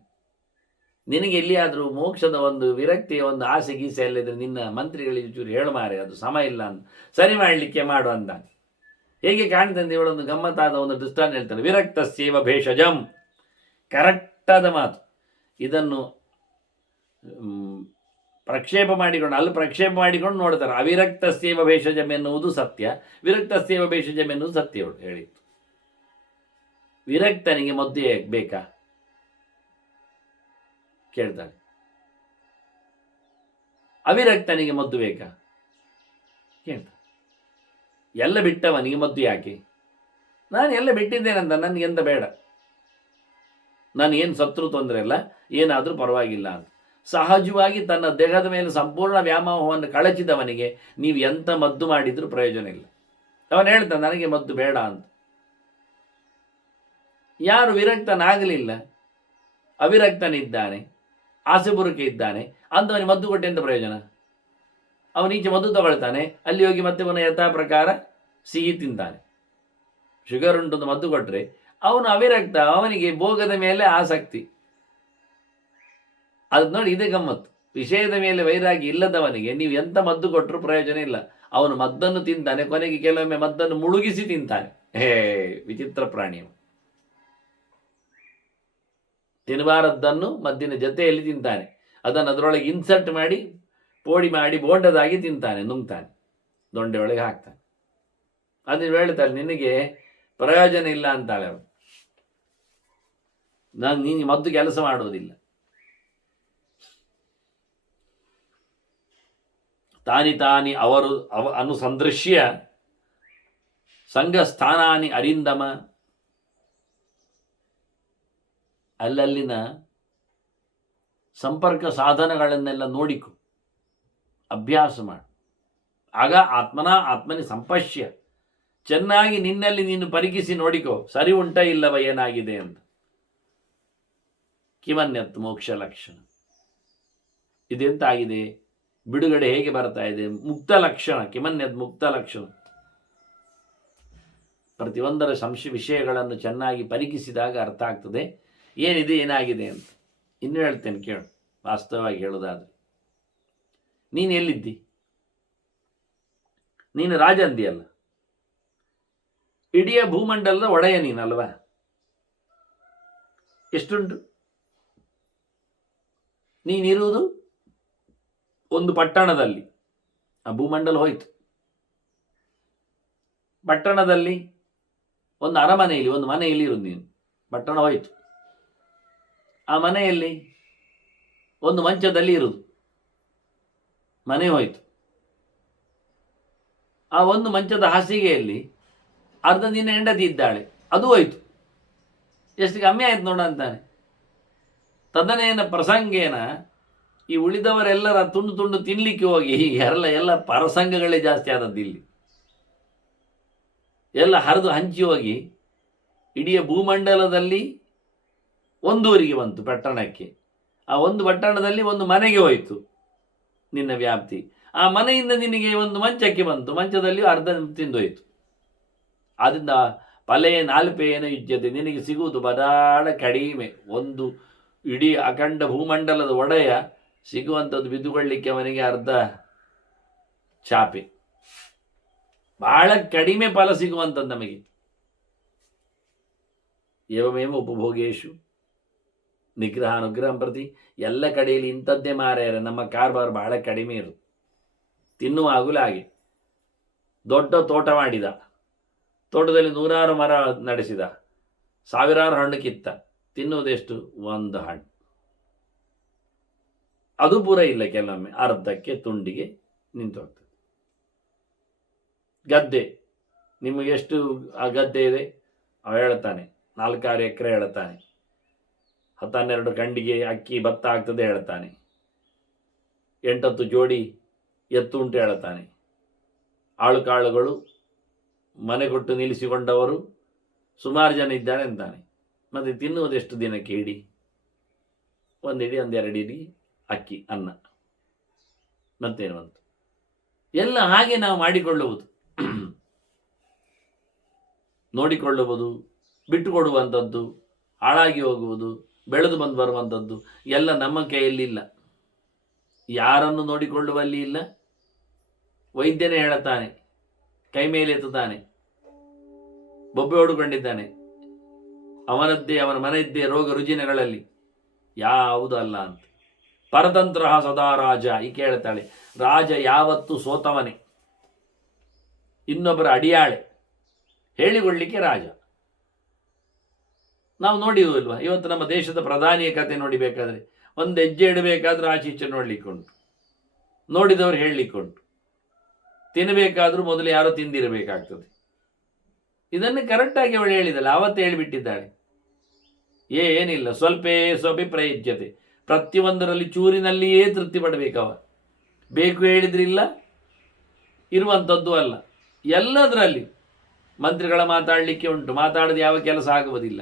ನಿನಗೆ ಎಲ್ಲಿಯಾದರೂ ಮೋಕ್ಷದ ಒಂದು ವಿರಕ್ತಿಯ ಒಂದು ಆಸೆ ಗೀಸೆ ಅಲ್ಲಿದ್ರೆ ನಿನ್ನ ಮಂತ್ರಿಗಳಿಗೆ ಚೂರು ಹೇಳು ಮಾರೆ, ಅದು ಸಮ ಇಲ್ಲ ಅಂತ ಸರಿ ಮಾಡಲಿಕ್ಕೆ ಮಾಡು ಅಂದ. ಹೇಗೆ ಕಾಣ್ತಂದೆ ಇವಳೊಂದು ಗಮ್ಮತ್ತಾದ ಒಂದು ದೃಷ್ಟಾಂತ ಹೇಳ್ತಾನೆ. ವಿರಕ್ತ ಸೇವ ಭೇಷಜಂ, ಕರೆಕ್ಟಾದ ಮಾತು. ಇದನ್ನು ಪ್ರಕ್ಷೇಪ ಮಾಡಿಕೊಂಡು ಅಲ್ಲಿ ಪ್ರಕ್ಷೇಪ ಮಾಡಿಕೊಂಡು ನೋಡ್ತಾರೆ. ಅವಿರಕ್ತ ಸೇವ ಭೇಷಜಂ ಎನ್ನುವುದು ಸತ್ಯ, ವಿರಕ್ತ ಸೇವ ಭೇಷಜಂ ಎನ್ನುವುದು ಸತ್ಯ. ಅವಳು ಹೇಳಿತ್ತು. ವಿರಕ್ತನಿಗೆ ಮದ್ದು ಬೇಕಾ ಕೇಳ್ತಾಳೆ, ಅವಿರಕ್ತನಿಗೆ ಮದ್ದು ಬೇಕಾ ಕೇಳ್ತಾಳೆ. ಎಲ್ಲ ಬಿಟ್ಟವನಿಗೆ ಮದ್ದು ಯಾಕೆ? ನಾನು ಎಲ್ಲ ಬಿಟ್ಟಿದ್ದೇನಂತ, ನನಗೆಂತ ಬೇಡ, ನಾನು ಏನು ಸತ್ರು ತೊಂದರೆ ಇಲ್ಲ, ಏನಾದರೂ ಪರವಾಗಿಲ್ಲ ಅಂತ ಸಹಜವಾಗಿ ತನ್ನ ದೇಹದ ಮೇಲೆ ಸಂಪೂರ್ಣ ವ್ಯಾಮೋಹವನ್ನು ಕಳಚಿದವನಿಗೆ ನೀವು ಎಂಥ ಮದ್ದು ಮಾಡಿದರೂ ಪ್ರಯೋಜನ ಇಲ್ಲ. ಅವನು ಹೇಳ್ತಾನೆ ನನಗೆ ಮದ್ದು ಬೇಡ ಅಂತ. ಯಾರು ವಿರಕ್ತನಾಗಲಿಲ್ಲ, ಅವಿರಕ್ತನಿದ್ದಾನೆ, ಆಸೆ ಬುರುಕೆ ಇದ್ದಾನೆ ಅಂಥವನಿಗೆ ಮದ್ದು ಕೊಟ್ಟೆ ಅಂತ ಪ್ರಯೋಜನ? ಅವನೀಚೆ ಮದ್ದು ತಗೊಳ್ತಾನೆ, ಅಲ್ಲಿ ಹೋಗಿ ಮತ್ತೆ ಅವನ ಯಥಾ ಪ್ರಕಾರ ಸಿಹಿ ತಿಂತಾನೆ. ಶುಗರ್ ಉಂಟು ಮದ್ದು ಕೊಟ್ಟರೆ ಅವನು ಅವಿರಕ್ತ, ಅವನಿಗೆ ಭೋಗದ ಮೇಲೆ ಆಸಕ್ತಿ. ಅದು ನೋಡಿ, ಇದೇ ಗಮ್ಮತ್ತು. ವಿಷಯದ ಮೇಲೆ ವೈರಾಗಿ ಇಲ್ಲದವನಿಗೆ ನೀವು ಎಂಥ ಮದ್ದು ಕೊಟ್ಟರು ಪ್ರಯೋಜನ ಇಲ್ಲ. ಅವನು ಮದ್ದನ್ನು ತಿಂತಾನೆ, ಕೊನೆಗೆ ಕೆಲವೊಮ್ಮೆ ಮದ್ದನ್ನು ಮುಳುಗಿಸಿ ತಿಂತಾನೆ. ವಿಚಿತ್ರ ಪ್ರಾಣಿ. ತಿನ್ನಬಾರದ್ದನ್ನು ಮದ್ದಿನ ಜೊತೆಯಲ್ಲಿ ತಿಂತಾನೆ, ಅದನ್ನು ಅದರೊಳಗೆ ಇನ್ಸರ್ಟ್ ಮಾಡಿ ಪೋಡಿ ಮಾಡಿ ಬೋಂಡದಾಗಿ ತಿಂತಾನೆ, ನುಂಗ್ತಾನೆ, ದೊಂಡೆ ಒಳಗೆ ಹಾಕ್ತಾನೆ. ಅದನ್ನು ಹೇಳ್ತಾಳೆ ನಿನಗೆ ಪ್ರಯೋಜನ ಇಲ್ಲ ಅಂತಾಳೆ ಅವಳು. ನೀನು ಮದ್ದು ಕೆಲಸ ಮಾಡುವುದಿಲ್ಲ. ತಾನಿ ಅವರು ಅನುಸಂದೃಶ್ಯ ಸಂಘಸ್ಥಾನಾನಿ ಅರಿಂದಮ. ಅಲ್ಲಲ್ಲಿನ ಸಂಪರ್ಕ ಸಾಧನಗಳನ್ನೆಲ್ಲ ನೋಡಿಕೊ, ಅಭ್ಯಾಸ ಮಾಡು. ಆಗ ಆತ್ಮನಿ ಸಂಪಶ್ಯ, ಚೆನ್ನಾಗಿ ನಿನ್ನಲ್ಲಿ ನೀನು ಪರೀಕ್ಷಿಸಿ ನೋಡಿಕೋ, ಸರಿ ಉಂಟ ಇಲ್ಲವ ಏನಾಗಿದೆ ಅಂತ. ಕಿಮನ್ಯತ್ ಮೋಕ್ಷ ಲಕ್ಷಣ, ಇದೆಂತಾಗಿದೆ, ಬಿಡುಗಡೆ ಹೇಗೆ ಬರ್ತಾ ಇದೆ, ಮುಕ್ತ ಲಕ್ಷಣ. ಕಿಮನ್ಯತ್ ಮುಕ್ತ ಲಕ್ಷಣ. ಪ್ರತಿಯೊಂದರ ವಿಷಯಗಳನ್ನು ಚೆನ್ನಾಗಿ ಪರೀಕ್ಷಿಸಿದಾಗ ಅರ್ಥ ಆಗ್ತದೆ ಏನಿದೆ ಏನಾಗಿದೆ ಅಂತ. ಇನ್ನೂ ಹೇಳ್ತೇನೆ ಕೇಳು. ವಾಸ್ತವವಾಗಿ ಹೇಳೋದಾದ್ರೆ, ನೀನು ಎಲ್ಲಿದ್ದಿ? ನೀನು ರಾಜ ಅಂದಿಯಲ್ಲ, ಇಡೀ ಭೂಮಂಡಲದ ಒಡೆಯ ನೀನಲ್ವಾ? ಎಷ್ಟುಂಟು? ನೀನಿರುವುದು ಒಂದು ಪಟ್ಟಣದಲ್ಲಿ, ಆ ಭೂಮಂಡಲ ಹೋಯ್ತು. ಪಟ್ಟಣದಲ್ಲಿ ಒಂದು ಅರಮನೆಯಲ್ಲಿ, ಒಂದು ಮನೆಯಲ್ಲಿ ಇರುವುದು ನೀನು. ಪಟ್ಟಣ ಹೋಯ್ತು. ಆ ಮನೆಯಲ್ಲಿ ಒಂದು ಮಂಚದಲ್ಲಿ ಇರುವುದು, ಮನೆ ಹೋಯ್ತು. ಆ ಒಂದು ಮಂಚದ ಹಾಸಿಗೆಯಲ್ಲಿ ಅರ್ಧ ದಿನ ಹೆಂಡತಿ ಇದ್ದಾಳೆ, ಅದು ಹೋಯ್ತು. ಎಷ್ಟು ಕಮ್ಮಿ ಆಯ್ತು ನೋಡ ಅಂತಾನೆ. ತದನೇನ ಪ್ರಸಂಗೇನ ಈ ಉಳಿದವರೆಲ್ಲರ ತುಂಡು ತುಂಡು ತಿನ್ಲಿಕ್ಕೆ ಹೋಗಿ ಎಲ್ಲ ಪ್ರಸಂಗಗಳೇ ಜಾಸ್ತಿ ಆದದ್ದು ಇಲ್ಲಿ. ಎಲ್ಲ ಹರಿದು ಹಂಚಿ ಹೋಗಿ ಇಡೀ ಭೂಮಂಡಲದಲ್ಲಿ ಒಂದೂರಿಗೆ ಬಂತು, ಪಟ್ಟಣಕ್ಕೆ. ಆ ಒಂದು ಪಟ್ಟಣದಲ್ಲಿ ಒಂದು ಮನೆಗೆ ಹೋಯಿತು ನಿನ್ನ ವ್ಯಾಪ್ತಿ. ಆ ಮನೆಯಿಂದ ನಿನಗೆ ಒಂದು ಮಂಚಕ್ಕೆ ಬಂತು, ಮಂಚದಲ್ಲಿ ಅರ್ಧ ತಿಂದೋಯ್ತು. ಆದ್ದರಿಂದ ಪಲೆ ನಾಲ್ಪೇನ ಯುಜ್ಯತೆ, ನಿನಗೆ ಸಿಗುವುದು ಬರಾಡ ಕಡಿಮೆ. ಒಂದು ಇಡೀ ಅಖಂಡ ಭೂಮಂಡಲದ ಒಡೆಯ ಸಿಗುವಂಥದ್ದು ಬಿದ್ದುಕೊಳ್ಳಿಕ್ಕೆ ಅವನಿಗೆ ಅರ್ಧ ಚಾಪೆ. ಬಹಳ ಕಡಿಮೆ ಫಲ ಸಿಗುವಂಥದ್ದು ನಮಗೆ. ಏವಮೇವ ಉಪಭೋಗೇಶು ನಿಗ್ರಹ ಅನುಗ್ರಹ ಪ್ರತಿ. ಎಲ್ಲ ಕಡೆಯಲ್ಲಿ ಇಂಥದ್ದೇ ಮಾರ್ಯಾರ. ನಮ್ಮ ಕಾರ್ಬಾರ್ ಬಹಳ ಕಡಿಮೆ ಇರು. ತಿನ್ನುವಾಗಲೂ ಹಾಗೆ. ದೊಡ್ಡ ತೋಟ ಮಾಡಿದ, ತೋಟದಲ್ಲಿ 100 ಮರ ನಡೆಸಿದ, 1000 ಹಣ್ಣು ಕಿತ್ತ, ತಿನ್ನುವುದೆಷ್ಟು? ಒಂದು ಹಣ್ಣು. ಅದು ಪೂರ ಇಲ್ಲ, ಕೆಲವೊಮ್ಮೆ ಅರ್ಧಕ್ಕೆ ತುಂಡಿಗೆ ನಿಂತು ಹೋಗ್ತದೆ. ಗದ್ದೆ, ನಿಮಗೆಷ್ಟು ಆ ಗದ್ದೆ ಇದೆ? ಅವ ಹೇಳ್ತಾನೆ 4-6 ಎಕರೆ ಹೇಳ್ತಾನೆ. 10-12 ಕಂಡಿಗೆ ಅಕ್ಕಿ ಭತ್ತ ಆಗ್ತದೆ ಹೇಳ್ತಾನೆ. 8-10 ಜೋಡಿ ಎತ್ತು ಉಂಟು ಹೇಳ್ತಾನೆ. ಆಳು ಕಾಳುಗಳು ಮನೆ ಕೊಟ್ಟು ನಿಲ್ಲಿಸಿಕೊಂಡವರು ಸುಮಾರು ಜನ ಇದ್ದಾರೆ ಅಂತಾನೆ. ಮತ್ತು ತಿನ್ನುವುದೆಷ್ಟು ದಿನಕ್ಕೆ? ಇಡೀ ಒಂದಿಡಿ 1-2 ಇಡಿ ಅಕ್ಕಿ ಅನ್ನ, ಮತ್ತೇನು ಬಂತು? ಎಲ್ಲ ಹಾಗೆ ನಾವು ಮಾಡಿಕೊಳ್ಳುವುದು, ನೋಡಿಕೊಳ್ಳುವುದು, ಬಿಟ್ಟುಕೊಡುವಂಥದ್ದು, ಹಾಳಾಗಿ ಹೋಗುವುದು, ಬೆಳೆದು ಬಂದು ಬರುವಂಥದ್ದು ಎಲ್ಲ ನಮ್ಮ ಕೈಯಲ್ಲಿಲ್ಲ. ಯಾರನ್ನು ನೋಡಿಕೊಳ್ಳುವಲ್ಲಿ ಇಲ್ಲ. ವೈದ್ಯನೇ ಹೇಳುತ್ತಾನೆ, ಕೈ ಮೇಲೆ ಎತ್ತುತ್ತಾನೆ, ಬೊಬ್ಬೆ ಹೊಡ್ಕೊಂಡಿದ್ದಾನೆ, ಅವನ ಮನೆಯದ್ದೇ ರೋಗ ರುಜಿನಗಳಲ್ಲಿ ಯಾವುದು ಅಲ್ಲ ಅಂತ. ಪರತಂತ್ರ ಸದಾ ರಾಜ. ಈಕೆ ಹೇಳ್ತಾಳೆ, ರಾಜ ಯಾವತ್ತೂ ಸೋತವನೇ, ಇನ್ನೊಬ್ಬರ ಅಡಿಯಾಳೆ, ಹೇಳಿಕೊಳ್ಳಿಕ್ಕೆ ರಾಜ. ನಾವು ನೋಡಿಲ್ವಾ, ಇವತ್ತು ನಮ್ಮ ದೇಶದ ಪ್ರಧಾನಿಯ ಕತೆ ನೋಡಿಬೇಕಾದ್ರೆ ಒಂದು ಹೆಜ್ಜೆ ಇಡಬೇಕಾದ್ರೂ ಆಚೀಚೆ ನೋಡ್ಲಿಕ್ಕುಂಟು, ನೋಡಿದವರು ಹೇಳಲಿಕ್ಕುಂಟು, ತಿನ್ನಬೇಕಾದ್ರೂ ಮೊದಲು ಯಾರೋ ತಿಂದಿರಬೇಕಾಗ್ತದೆ. ಇದನ್ನು ಕರೆಕ್ಟಾಗಿ ಅವಳು ಹೇಳಿದಲ್ಲ, ಆವತ್ತು ಹೇಳಿಬಿಟ್ಟಿದ್ದಾಳೆ. ಏನಿಲ್ಲ, ಸ್ವಲ್ಪ ಪ್ರಯುಜ್ಯತೆ, ಪ್ರತಿಯೊಂದರಲ್ಲಿ ಚೂರಿನಲ್ಲಿಯೇ ತೃಪ್ತಿ ಪಡಬೇಕವ. ಬೇಕು ಹೇಳಿದ್ರಿಲ್ಲ, ಇರುವಂಥದ್ದು ಅಲ್ಲ. ಎಲ್ಲದರಲ್ಲಿ ಮಂತ್ರಿಗಳ ಮಾತಾಡಲಿಕ್ಕೆ ಉಂಟು, ಮಾತಾಡದೆ ಯಾವ ಕೆಲಸ ಆಗುವುದಿಲ್ಲ.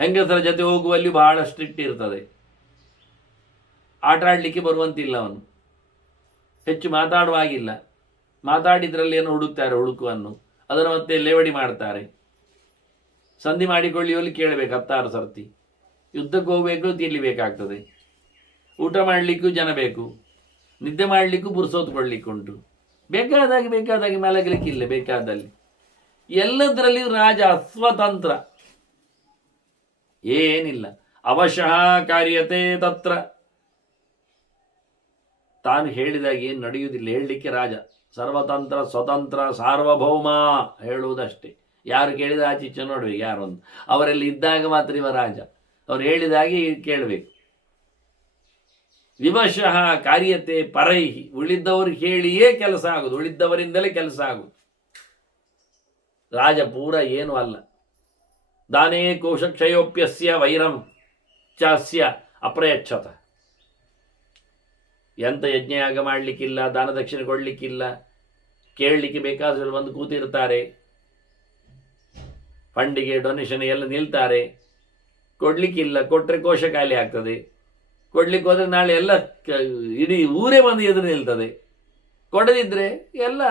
ಹೆಂಗಸರ ಜೊತೆ ಹೋಗುವಲ್ಲಿ ಬಹಳ ಸ್ಟ್ರಿಕ್ಟ್ ಇರ್ತದೆ. ಆಟ ಆಡಲಿಕ್ಕೆ ಬರುವಂತಿಲ್ಲ, ಅವನು ಹೆಚ್ಚು ಮಾತಾಡುವಾಗಿಲ್ಲ. ಮಾತಾಡಿದ್ರಲ್ಲಿ ಏನು ಹುಡುಕ್ತಾರೆ, ಹುಡುಕುವನ್ನು ಅದನ್ನು ಮತ್ತೆ ಲೇವಡಿ ಮಾಡ್ತಾರೆ. ಸಂಧಿ ಮಾಡಿಕೊಳ್ಳುವಲ್ಲಿ ಕೇಳಬೇಕು 10 ಸರ್ತಿ. ಯುದ್ಧಕ್ಕೆ ಹೋಗಬೇಕು, ತಿನ್ನಬೇಕಾಗ್ತದೆ. ಊಟ ಮಾಡಲಿಕ್ಕೂ ಜನ ಬೇಕು, ನಿದ್ದೆ ಮಾಡಲಿಕ್ಕೂ ಪುರುಸೋತ್ಕೊಳ್ಳಿಕ್ಕುಂಟು. ಬೇಕಾದಾಗಿ ಮಲಗಲಿಕ್ಕಿಲ್ಲ. ಬೇಕಾದಲ್ಲಿ ಎಲ್ಲದರಲ್ಲಿಯೂ ರಾಜ ಅಸ್ವತಂತ್ರ, ಏನಿಲ್ಲ. ಅವಶಃ ಕಾರ್ಯತೆ ತತ್ರ. ತಾನು ಹೇಳಿದಾಗ ಏನು ನಡೆಯುವುದಿಲ್ಲ, ಹೇಳಲಿಕ್ಕೆ ರಾಜ ಸರ್ವತಂತ್ರ, ಸ್ವತಂತ್ರ, ಸಾರ್ವಭೌಮ ಹೇಳುವುದಷ್ಟೇ. ಯಾರು ಕೇಳಿದ ಆಚೀಚೆ ನೋಡ್ಬೇಕು, ಯಾರೊಂದು ಅವರೆಲ್ಲ ಇದ್ದಾಗ ಮಾತ್ರ ಇವ ರಾಜ. ಅವ್ರು ಹೇಳಿದಾಗೆ ಕೇಳಬೇಕು. ವಿವಶಃ ಕಾರ್ಯತೆ ಪರೈಹಿ. ಉಳಿದವರು ಹೇಳಿಯೇ ಕೆಲಸ ಆಗುದು, ಉಳಿದವರಿಂದಲೇ ಕೆಲಸ ಆಗುದು. ರಾಜ ಪೂರ ಏನು ಅಲ್ಲ. ದಾನೇ ಕೋಶಕ್ಷಯೋಪ್ಯಸ್ಯ ವೈರಂ ಚಾಸ್ಯ ಅಪ್ರಯಚ್ಛತ. ಎಂಥ ಯಜ್ಞಯಾಗ ಮಾಡಲಿಕ್ಕಿಲ್ಲ, ದಾನ ದಕ್ಷಿಣೆ ಕೊಡಲಿಕ್ಕಿಲ್ಲ, ಕೇಳಲಿಕ್ಕೆ ಬೇಕಾದ್ರೆ ಬಂದು ಕೂತಿರ್ತಾರೆ, ಫಂಡಿಗೆ ಡೊನೇಷನ್ ಎಲ್ಲ ನಿಲ್ತಾರೆ. ಕೊಡಲಿಕ್ಕಿಲ್ಲ, ಕೊಟ್ಟರೆ ಕೋಶ ಖಾಲಿ ಆಗ್ತದೆ. ಕೊಡ್ಲಿಕ್ಕೆ ಹೋದರೆ ನಾಳೆ ಎಲ್ಲ ಇಡೀ ಊರೇ ಬಂದು ಎದುರು ನಿಲ್ತದೆ. ಕೊಡದಿದ್ದರೆ ಎಲ್ಲ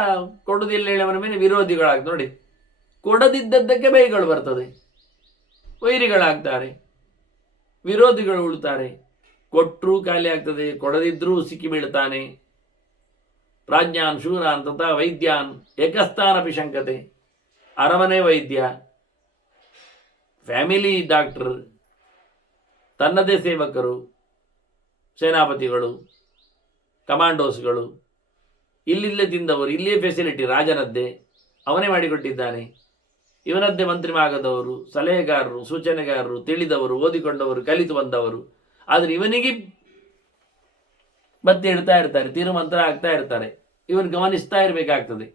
ಕೊಡುದಿಲ್ಲ ಹೇಳವನ ಮೇಲೆ ವಿರೋಧಿಗಳಾಗ್ತದೆ. ನೋಡಿ, ಕೊಡದಿದ್ದದ್ದಕ್ಕೆ ಬೈಗಳು ಬರ್ತದೆ, ವೈರಿಗಳಾಗ್ತಾರೆ, ವಿರೋಧಿಗಳು ಉಳ್ತಾರೆ. ಕೊಟ್ಟರೂ ಖಾಲಿ ಆಗ್ತದೆ, ಕೊಡದಿದ್ರೂ ಸಿಕ್ಕಿ ಬೀಳ್ತಾನೆ. ಪ್ರಾಜ್ಞಾನ್ ಶೂರಾನ್ ತಥಾ ವೈದ್ಯಾನ್ ಏಕಸ್ಥಾನಪಿ ಶಂಕತೆ. ಅರಮನೆ ವೈದ್ಯ, ಫ್ಯಾಮಿಲಿ ಡಾಕ್ಟರ್, ತನ್ನದೇ ಸೇವಕರು, ಸೇನಾಪತಿಗಳು, ಕಮಾಂಡೋಸ್ಗಳು, ಇಲ್ಲಿಲ್ಲೇ ತಿಂದವರು, ಇಲ್ಲಿಯೇ ಫೆಸಿಲಿಟಿ ರಾಜನದ್ದೇ, ಅವನೇ ಮಾಡಿಕೊಟ್ಟಿದ್ದಾನೆ. ಇವನದ್ದೇ ಮಂತ್ರಿ ಆಗದವರು, ಸಲಹೆಗಾರರು, ಸೂಚನೆಗಾರರು, ತಿಳಿದವರು, ಓದಿಕೊಂಡವರು, ಕಲಿತು ಬಂದವರು. ಆದರೆ ಇವನಿಗೆ ಮತ್ತೆ ಇಡ್ತಾ ಇರ್ತಾರೆ, ತಿರುಮಂತ್ರ ಆಗ್ತಾ ಇರ್ತಾರೆ. ಇವನು ಗಮನಿಸ್ತಾ ಇರಬೇಕಾಗ್ತದೆ.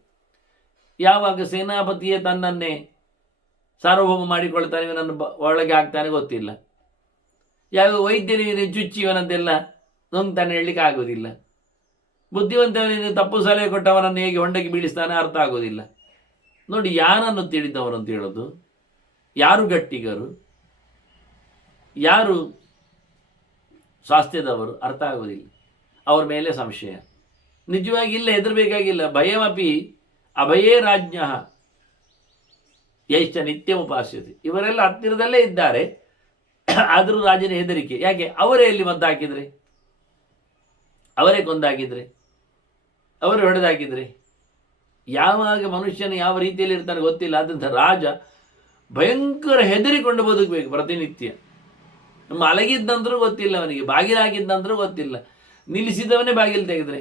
ಯಾವಾಗ ಸೇನಾಪತಿಯೇ ತನ್ನನ್ನೇ ಸಾರ್ವಭೌಮ ಮಾಡಿಕೊಳ್ತಾನೆ, ಇವನನ್ನು ಒಳಗೆ ಆಗ್ತಾನೆ ಗೊತ್ತಿಲ್ಲ. ಯಾವ ವೈದ್ಯನಿಗೆ ಚುಚ್ಚಿ ಇವನಂತೆಲ್ಲ ನೊಂಗ್ತಾನೆ ಹೇಳಲಿಕ್ಕೆ ಆಗೋದಿಲ್ಲ. ಬುದ್ಧಿವಂತವನಿಗೆ ತಪ್ಪು ಸಲಹೆ ಕೊಟ್ಟವನನ್ನು ಹೇಗೆ ಹೊಂಡಕ್ಕೆ ಬೀಳಿಸ್ತಾನೆ ಅರ್ಥ ಆಗೋದಿಲ್ಲ. ನೋಡಿ, ಯಾರನ್ನು ತಿಳಿದವರು ಅಂತ ಹೇಳೋದು, ಯಾರು ಗಟ್ಟಿಗರು, ಯಾರು ಸ್ವಾಸ್ಥ್ಯದವರು ಅರ್ಥ ಆಗೋದಿಲ್ಲ. ಅವ್ರ ಮೇಲೆ ಸಂಶಯ. ನಿಜವಾಗಿ ಇಲ್ಲ, ಹೆದರಬೇಕಾಗಿಲ್ಲ. ಭಯಮಪಿ ಅಭಯೇ ರಾಜ್ಞ ಯೈಶ್ಚ ನಿತ್ಯ ಉಪಾಸ್ಯತೆ. ಇವರೆಲ್ಲ ಹತ್ತಿರದಲ್ಲೇ ಇದ್ದಾರೆ, ಆದರೂ ರಾಜನ ಹೆದರಿಕೆ. ಯಾಕೆ? ಅವರೇ ಎಲ್ಲಿ ಮದ್ದಾಕಿದ್ರೆ, ಅವರೇ ಕೊಂದಾಕಿದ್ರೆ, ಅವರೇ ಹೊಡೆದಾಕಿದ್ರೆ, ಯಾವಾಗ ಮನುಷ್ಯನ ಯಾವ ರೀತಿಯಲ್ಲಿ ಇರ್ತಾನೆ ಗೊತ್ತಿಲ್ಲ. ಆದ್ದರಿಂದ ರಾಜ ಭಯಂಕರ ಹೆದರಿಕೊಂಡು ಬದುಕಬೇಕು ಪ್ರತಿನಿತ್ಯ. ಮಲಗಿದ್ದಂದ್ರೂ ಗೊತ್ತಿಲ್ಲ ಅವನಿಗೆ, ಬಾಗಿಲಾಗಿದ್ದಂದ್ರೂ ಗೊತ್ತಿಲ್ಲ, ನಿಲ್ಲಿಸಿದವನೇ ಬಾಗಿಲು ತೆಗೆದ್ರೆ.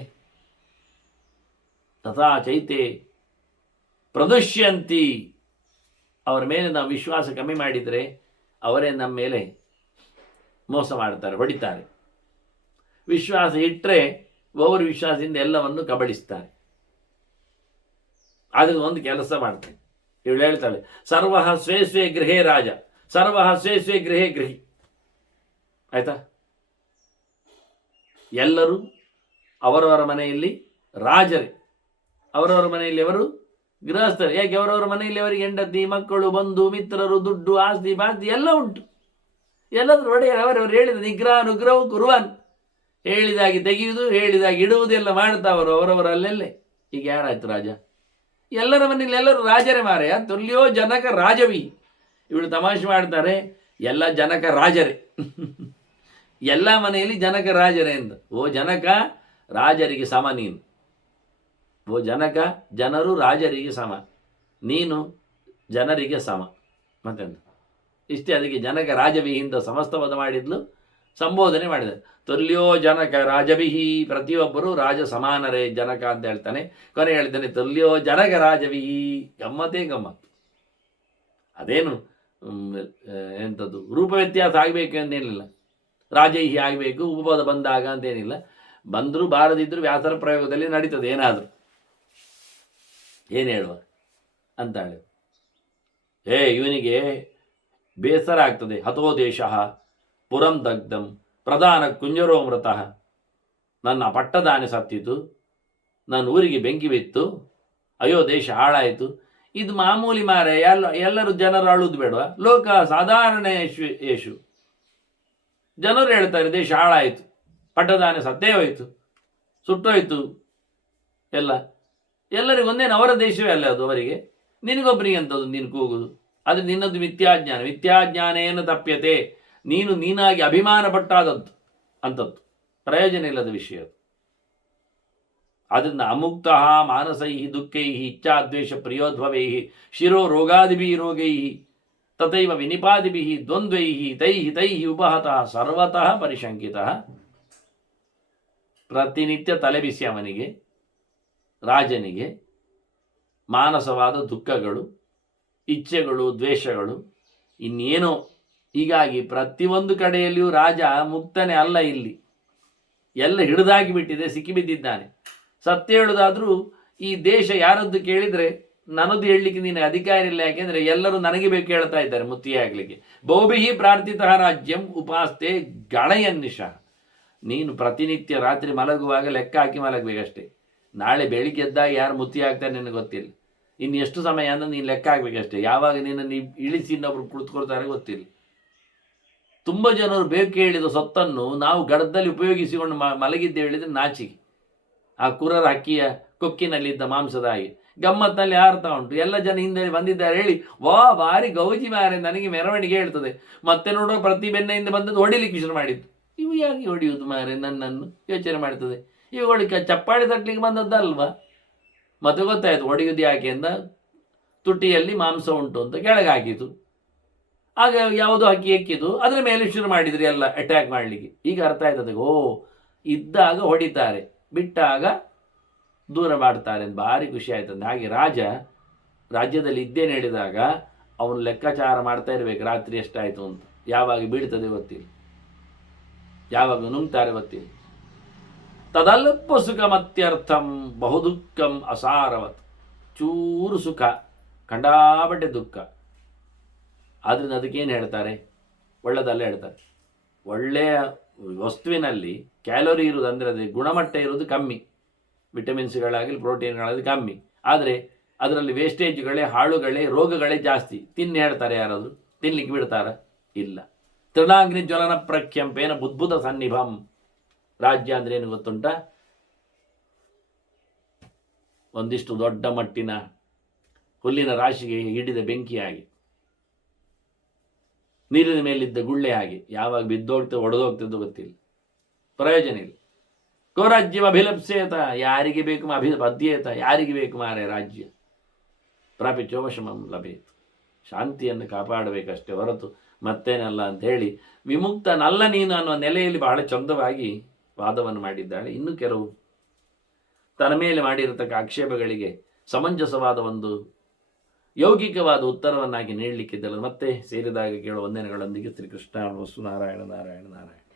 ತಥಾ ಚೈತೆ ಪ್ರದುಷ್ಯಂತಿ. ಅವರ ಮೇಲೆ ನಾವು ವಿಶ್ವಾಸ ಕಮ್ಮಿ ಮಾಡಿದರೆ ಅವರೇ ನಮ್ಮ ಮೇಲೆ ಮೋಸ ಮಾಡ್ತಾರೆ, ಹೊಡಿತಾರೆ. ವಿಶ್ವಾಸ ಇಟ್ಟರೆ ಒಬ್ಬರು ವಿಶ್ವಾಸದಿಂದ ಎಲ್ಲವನ್ನು ಕಬಳಿಸ್ತಾರೆ. ಆದರೆ ಒಂದು ಕೆಲಸ ಮಾಡ್ತಾರೆ, ಇವಳು ಹೇಳ್ತಾಳೆ, ಸರ್ವ ಸ್ವೇ ಸ್ವೇ ಗೃಹೇ ರಾಜ, ಸರ್ವ ಸ್ವೇ ಸ್ವೇ ಗೃಹೇ ಗೃಹಿ. ಆಯ್ತಾ? ಎಲ್ಲರೂ ಅವರವರ ಮನೆಯಲ್ಲಿ ರಾಜರೇ, ಅವರವರ ಮನೆಯಲ್ಲಿ ಅವರು ಗೃಹಸ್ಥರು. ಯಾಕೆ? ಅವರವರ ಮನೆಯಲ್ಲಿ ಅವರಿಗೆ ಹೆಂಡತಿ, ಮಕ್ಕಳು, ಬಂಧು ಮಿತ್ರರು, ದುಡ್ಡು, ಆಸ್ತಿ ಪಾಸ್ತಿ ಎಲ್ಲ ಉಂಟು. ಎಲ್ಲಾದ್ರೂ ಒಡೆಯರು ಅವರವರು ಹೇಳಿದ ನಿಗ್ರಹ ಅನುಗ್ರಹ ಕುರುವನ್, ಹೇಳಿದಾಗಿ ತೆಗೆಯುವುದು, ಹೇಳಿದಾಗಿ ಇಡುವುದೆಲ್ಲ ಮಾಡ್ತಾ ಅವರು ಅವರವರಲ್ಲೆಲ್ಲೇ. ಈಗ ಯಾರಾಯ್ತು ರಾಜ? ಎಲ್ಲರ ಮನೆಯಲ್ಲಿ ಎಲ್ಲರೂ ರಾಜರೇ ಮಾರೆಯ. ತುಲ್ಯೋ ಜನಕ ರಾಜವಿ. ಇವಳು ತಮಾಷೆ ಮಾಡ್ತಾರೆ, ಎಲ್ಲ ಜನಕ ರಾಜರೇ ಎಲ್ಲ ಮನೆಯಲ್ಲಿ ಜನಕ ರಾಜರೇ ಅಂತ. ಓ ಜನಕ, ರಾಜರಿಗೆ ಸಮ ನೀನು. ಓ ಜನಕ, ಜನರು ರಾಜರಿಗೆ ಸಮ, ನೀನು ಜನರಿಗೆ ಸಮ. ಮತ್ತೆಂತ ಇಷ್ಟೇ. ಅದಕ್ಕೆ ಜನಕ ರಾಜವಿಹಿಂದ ಸಮಸ್ತವಾದ ಮಾಡಿದ್ಲು, ಸಂಬೋಧನೆ ಮಾಡಿದ. ತುಲ್ಯೋ ಜನಕ ರಾಜವಿಹಿ, ಪ್ರತಿಯೊಬ್ಬರು ರಾಜ ಸಮಾನರೇ ಜನಕ ಅಂತ ಹೇಳ್ತಾನೆ. ಕೊನೆ ಹೇಳ್ತಾನೆ ತುಲ್ಯೋ ಜನಕ ರಾಜವಿಹಿ. ಗಮ್ಮತ್ತೇ ಗಮ್ಮತ್ತು. ಅದೇನು ಎಂಥದ್ದು ರೂಪ ವ್ಯತ್ಯಾಸ ಆಗಬೇಕು ಅಂತೇನಿಲ್ಲ, ರಾಜೈಹಿ ಆಗಬೇಕು ಉಪಪದ ಬಂದಾಗ ಅಂತೇನಿಲ್ಲ. ಬಂದರೂ ಬಾರದಿದ್ದರೂ ವ್ಯಾಸರ ಪ್ರಯೋಗದಲ್ಲಿ ನಡೀತದೆ. ಏನಾದರೂ ಏನು ಹೇಳುವ ಅಂತ ಹೇಳಿ ಇವನಿಗೆ ಬೇಸರ ಆಗ್ತದೆ. ಹತೋ ದೇಶ ಪುರಂ ದಗ್ಧಂ ಪ್ರಧಾನ ಕುಂಜರೋ ಮೃತಃ. ನನ್ನ ಪಟ್ಟದಾನೆ ಸತ್ತಿತು, ನನ್ನ ಊರಿಗೆ ಬೆಂಕಿ ಬಿತ್ತು, ಅಯ್ಯೋ ದೇಶ ಹಾಳಾಯಿತು. ಇದು ಮಾಮೂಲಿ ಮಾರೆ, ಎಲ್ಲರೂ ಜನರು ಅಳುವುದು ಬೇಡವಾ? ಲೋಕ ಸಾಧಾರಣ ಯೇಷು ಜನರು ಹೇಳ್ತಾರೆ ದೇಶ ಹಾಳಾಯಿತು, ಪಟ್ಟದಾನೆ ಸತ್ತೇ ಹೋಯಿತು, ಸುಟ್ಟೋಯ್ತು ಎಲ್ಲರಿಗೂ ಒಂದೇನು, ಅವರ ದೇಶವೇ ಅಲ್ಲ ಅದು ಅವರಿಗೆ. ನಿನಗೊಬ್ಬರಿಗೆ ಅಂತದ್ದು ನೀನು ಕೂಗುದು, ಆದರೆ ನಿನ್ನದು ಮಿಥ್ಯಾಜ್ಞಾನ. ಮಿಥ್ಯಾಜ್ಞಾನೇನ ತಪ್ಯತೆ, ನೀನಾಗಿ ಅಭಿಮಾನ ಪಟ್ಟಾದದ್ದು ಅಂಥದ್ದು ಪ್ರಯೋಜನ ಇಲ್ಲದ ವಿಷಯ. ಆದ್ದರಿಂದ ಅಮುಕ್ತ ಮಾನಸೈ ದುಃಖೈ ಇಚ್ಛಾದ್ವೇಷ ಪ್ರಿಯೋದ್ಭವೈ ಶಿರೋ ರೋಗಾದಿಭಿ ರೋಗೈ ತಥೈವ ವಿನಿಪಾದಿಭಿ ದ್ವಂದ್ವೈ ತೈ ಉಪಹತಃ ಸರ್ವತಃ ಪರಿಶಂಕಿತಃ. ಪ್ರತಿನಿತ್ಯ ತಲೆಬಿಸಿ ಅವನಿಗೆ, ರಾಜನಿಗೆ ಮಾನಸವಾದ ದುಃಖಗಳು, ಇಚ್ಛೆಗಳು, ದ್ವೇಷಗಳು, ಇನ್ನೇನೋ. ಹೀಗಾಗಿ ಪ್ರತಿಯೊಂದು ಕಡೆಯಲ್ಲಿಯೂ ರಾಜ ಮುಕ್ತನೇ ಅಲ್ಲ. ಇಲ್ಲಿ ಎಲ್ಲ ಹಿಡಿದಾಗಿ ಬಿಟ್ಟಿದೆ, ಸಿಕ್ಕಿಬಿದ್ದಿದ್ದಾನೆ. ಸತ್ಯ ಹೇಳುವುದಾದ್ರೂ ಈ ದೇಶ ಯಾರದ್ದು ಕೇಳಿದರೆ ನನ್ನದು ಹೇಳಲಿಕ್ಕೆ ನೀನು ಅಧಿಕಾರ ಇಲ್ಲ, ಯಾಕೆಂದರೆ ಎಲ್ಲರೂ ನನಗೆ ಬೇಕು ಹೇಳ್ತಾ ಇದ್ದಾರೆ ಮುತ್ತಿಗೆ ಆಗಲಿಕ್ಕೆ. ಬಹುಬಿಹಿ ಪ್ರಾರ್ಥಿತ ರಾಜ್ಯಂ ಉಪಾಸ್ತೆ ಗಣಯನ್ನಿಶ. ನೀನು ಪ್ರತಿನಿತ್ಯ ರಾತ್ರಿ ಮಲಗುವಾಗ ಲೆಕ್ಕ ಹಾಕಿ ಮಲಗಬೇಕಷ್ಟೇ. ನಾಳೆ ಬೆಳಿಗ್ಗೆ ಎದ್ದಾಗ ಯಾರು ಮುತ್ತಿ ಆಗ್ತಾರೆ ನಿನಗೆ ಗೊತ್ತಿಲ್ಲ. ಇನ್ನು ಎಷ್ಟು ಸಮಯ ಅಂದರೆ ನೀನು ಲೆಕ್ಕ ಹಾಕಬೇಕಷ್ಟೇ. ಯಾವಾಗ ನೀನು ಇಳಿಸಿ ಇನ್ನೊಬ್ರು ಕುಳಿತುಕೊಳ್ತಾರೆ ಗೊತ್ತಿಲ್ಲ. ತುಂಬ ಜನರು ಬೇಕು ಹೇಳಿದ ಸೊತ್ತನ್ನು ನಾವು ಗಡದಲ್ಲಿ ಉಪಯೋಗಿಸಿಕೊಂಡು ಮಲಗಿದ್ದೆ ಹೇಳಿದರೆ ನಾಚಿಕೆ. ಆ ಕುರರ ಹಕ್ಕಿಯ ಕೊಕ್ಕಿನಲ್ಲಿದ್ದ ಮಾಂಸದ ಹಾಗೆ ಗಮ್ಮತ್ತಿನಲ್ಲಿ ಹಾರ್ತಾ ಉಂಟು. ಎಲ್ಲ ಜನ ಹಿಂದೆ ಬಂದಿದ್ದಾರೆ ಹೇಳಿ, ವಾ ಭಾರಿ ಗೌಜಿ ಮಾರೆ, ನನಗೆ ಮೆರವಣಿಗೆ ಹೇಳ್ತದೆ. ಮತ್ತೆ ನೋಡುವ ಪ್ರತಿ ಬೆನ್ನೆಯಿಂದ ಬಂದದ್ದು ಹೊಡಿಲಿಕ್ಕೆ ಶುರು ಮಾಡಿದ್ದು. ಇವು ಯಾಕೆ ಹೊಡೆಯುವುದು ಮಾರೆ ನನ್ನನ್ನು ಯೋಚನೆ ಮಾಡ್ತದೆ. ಇವುಗಳಿಗೆ ಚಪ್ಪಾಳಿ ತಟ್ಟಲಿಕ್ಕೆ ಬಂದದ್ದಲ್ವಾ? ಮತ್ತೆ ಗೊತ್ತಾಯಿತು ಹೊಡೆಯುವುದು ಯಾಕೆ ಅಂತ. ತುಟಿಯಲ್ಲಿ ಮಾಂಸ ಉಂಟು ಅಂತ ಕೆಳಗೆ ಹಾಕಿತು. ಆಗ ಯಾವುದೋ ಹಕ್ಕಿ ಎಕ್ಕಿತು, ಅದರ ಮೇಲೆ ಶುರು ಮಾಡಿದ್ರಿ ಎಲ್ಲ ಅಟ್ಯಾಕ್ ಮಾಡಲಿಕ್ಕೆ. ಈಗ ಅರ್ಥ ಆಯ್ತದೆ, ಓ ಇದ್ದಾಗ ಹೊಡಿತಾರೆ, ಬಿಟ್ಟಾಗ ದೂರ ಮಾಡ್ತಾರೆ ಅಂತ. ಭಾರಿ ಖುಷಿ ಆಯ್ತಂತೆ. ಹಾಗೆ ರಾಜ್ಯದಲ್ಲಿ ಇದ್ದೇನೆ ಹೇಳಿದಾಗ ಅವನು ಲೆಕ್ಕಾಚಾರ ಮಾಡ್ತಾ ಇರಬೇಕು, ರಾತ್ರಿ ಎಷ್ಟಾಯಿತು ಅಂತ. ಯಾವಾಗ ಬೀಳ್ತದೆ ಗೊತ್ತಿಲ್ಲ, ಯಾವಾಗ ನುಂಗ್ತಾರೆ ಗೊತ್ತಿಲ್ಲ. ತದಲ್ಪ ಸುಖ ಮತ್ಯರ್ಥಂ ಬಹುದುಃಖಂ ಅಸಾರವತ್. ಚೂರು ಸುಖ, ಕಂಡಾಬಟ್ಟೆ ದುಃಖ. ಆದ್ದರಿಂದ ಅದಕ್ಕೇನು ಹೇಳ್ತಾರೆ? ಒಳ್ಳೆದಲ್ಲ ಹೇಳ್ತಾರೆ. ಒಳ್ಳೆಯ ವಸ್ತುವಿನಲ್ಲಿ ಕ್ಯಾಲೋರಿ ಇರುವುದು, ಅಂದರೆ ಅದರ ಗುಣಮಟ್ಟ ಇರುವುದು ಕಮ್ಮಿ, ವಿಟಮಿನ್ಸ್ಗಳಾಗಲಿ ಪ್ರೋಟೀನ್ಗಳಾಗಲಿ ಕಮ್ಮಿ. ಆದರೆ ಅದರಲ್ಲಿ ವೇಸ್ಟೇಜ್ಗಳೇ, ಹಾಳುಗಳೇ, ರೋಗಗಳೇ ಜಾಸ್ತಿ. ತಿನ್ನಿ ಹೇಳ್ತಾರೆ ಯಾರಾದರೂ? ತಿನ್ಲಿಕ್ಕೆ ಬಿಡ್ತಾರ? ಇಲ್ಲ. ತೃಣಾಗ್ನಿ ಜ್ವಲನ ಪ್ರಖ್ಯಂಪೇನ ಬುದ್ಭುತ ಸನ್ನಿಭಂ. ರಾಜ್ಯ ಅಂದರೆ ಏನು ಗೊತ್ತುಂಟ? ಒಂದಿಷ್ಟು ದೊಡ್ಡ ಮಟ್ಟಿನ ಹುಲ್ಲಿನ ರಾಶಿಗೆ ಹಿಡಿದ ಬೆಂಕಿಯಾಗಿ, ನೀರಿನ ಮೇಲಿದ್ದ ಗುಳ್ಳೆ ಹಾಗೆ. ಯಾವಾಗ ಬಿದ್ದೋಗ್ತದೆ ಒಡೆದೋಗ್ತದೆ ಗೊತ್ತಿಲ್ಲ, ಪ್ರಯೋಜನ ಇಲ್ಲ. ಕೋರಾಜ್ಯಂ ಅಭಿಲಪ್ಸೇತ. ಯಾರಿಗೆ ಬೇಕು ಅಧ್ಯೇತ, ಯಾರಿಗೆ ಬೇಕು ಮಾರೆ ರಾಜ್ಯ? ಪ್ರಾಪಿಚೋಪಶಮಂ ಲಭೇತ್. ಶಾಂತಿಯನ್ನು ಕಾಪಾಡಬೇಕಷ್ಟೇ ಹೊರತು ಮತ್ತೇನಲ್ಲ ಅಂತ ಹೇಳಿ ವಿಮುಕ್ತನಲ್ಲ ನೀನು ಅನ್ನುವ ನೆಲೆಯಲ್ಲಿ ಬಹಳ ಚಂದವಾಗಿ ವಾದವನ್ನು ಮಾಡಿದ್ದಾಳೆ. ಇನ್ನು ಕೆಲವು ತನ್ನ ಮೇಲೆ ಮಾಡಿರತಕ್ಕ ಆಕ್ಷೇಪಗಳಿಗೆ ಸಮಂಜಸವಾದ ಒಂದು ಯೌಗಿಕವಾದ ಉತ್ತರವನ್ನಾಗಿ ನೀಡಲಿಕ್ಕಿದ್ದಲ್ಲ. ಮತ್ತೆ ಸೇರಿದಾಗ ಕೇಳುವ ವಂದನೆಗಳೊಂದಿಗೆ ಶ್ರೀಕೃಷ್ಣ ವಸ್ತು. ನಾರಾಯಣ ನಾರಾಯಣ ನಾರಾಯಣ.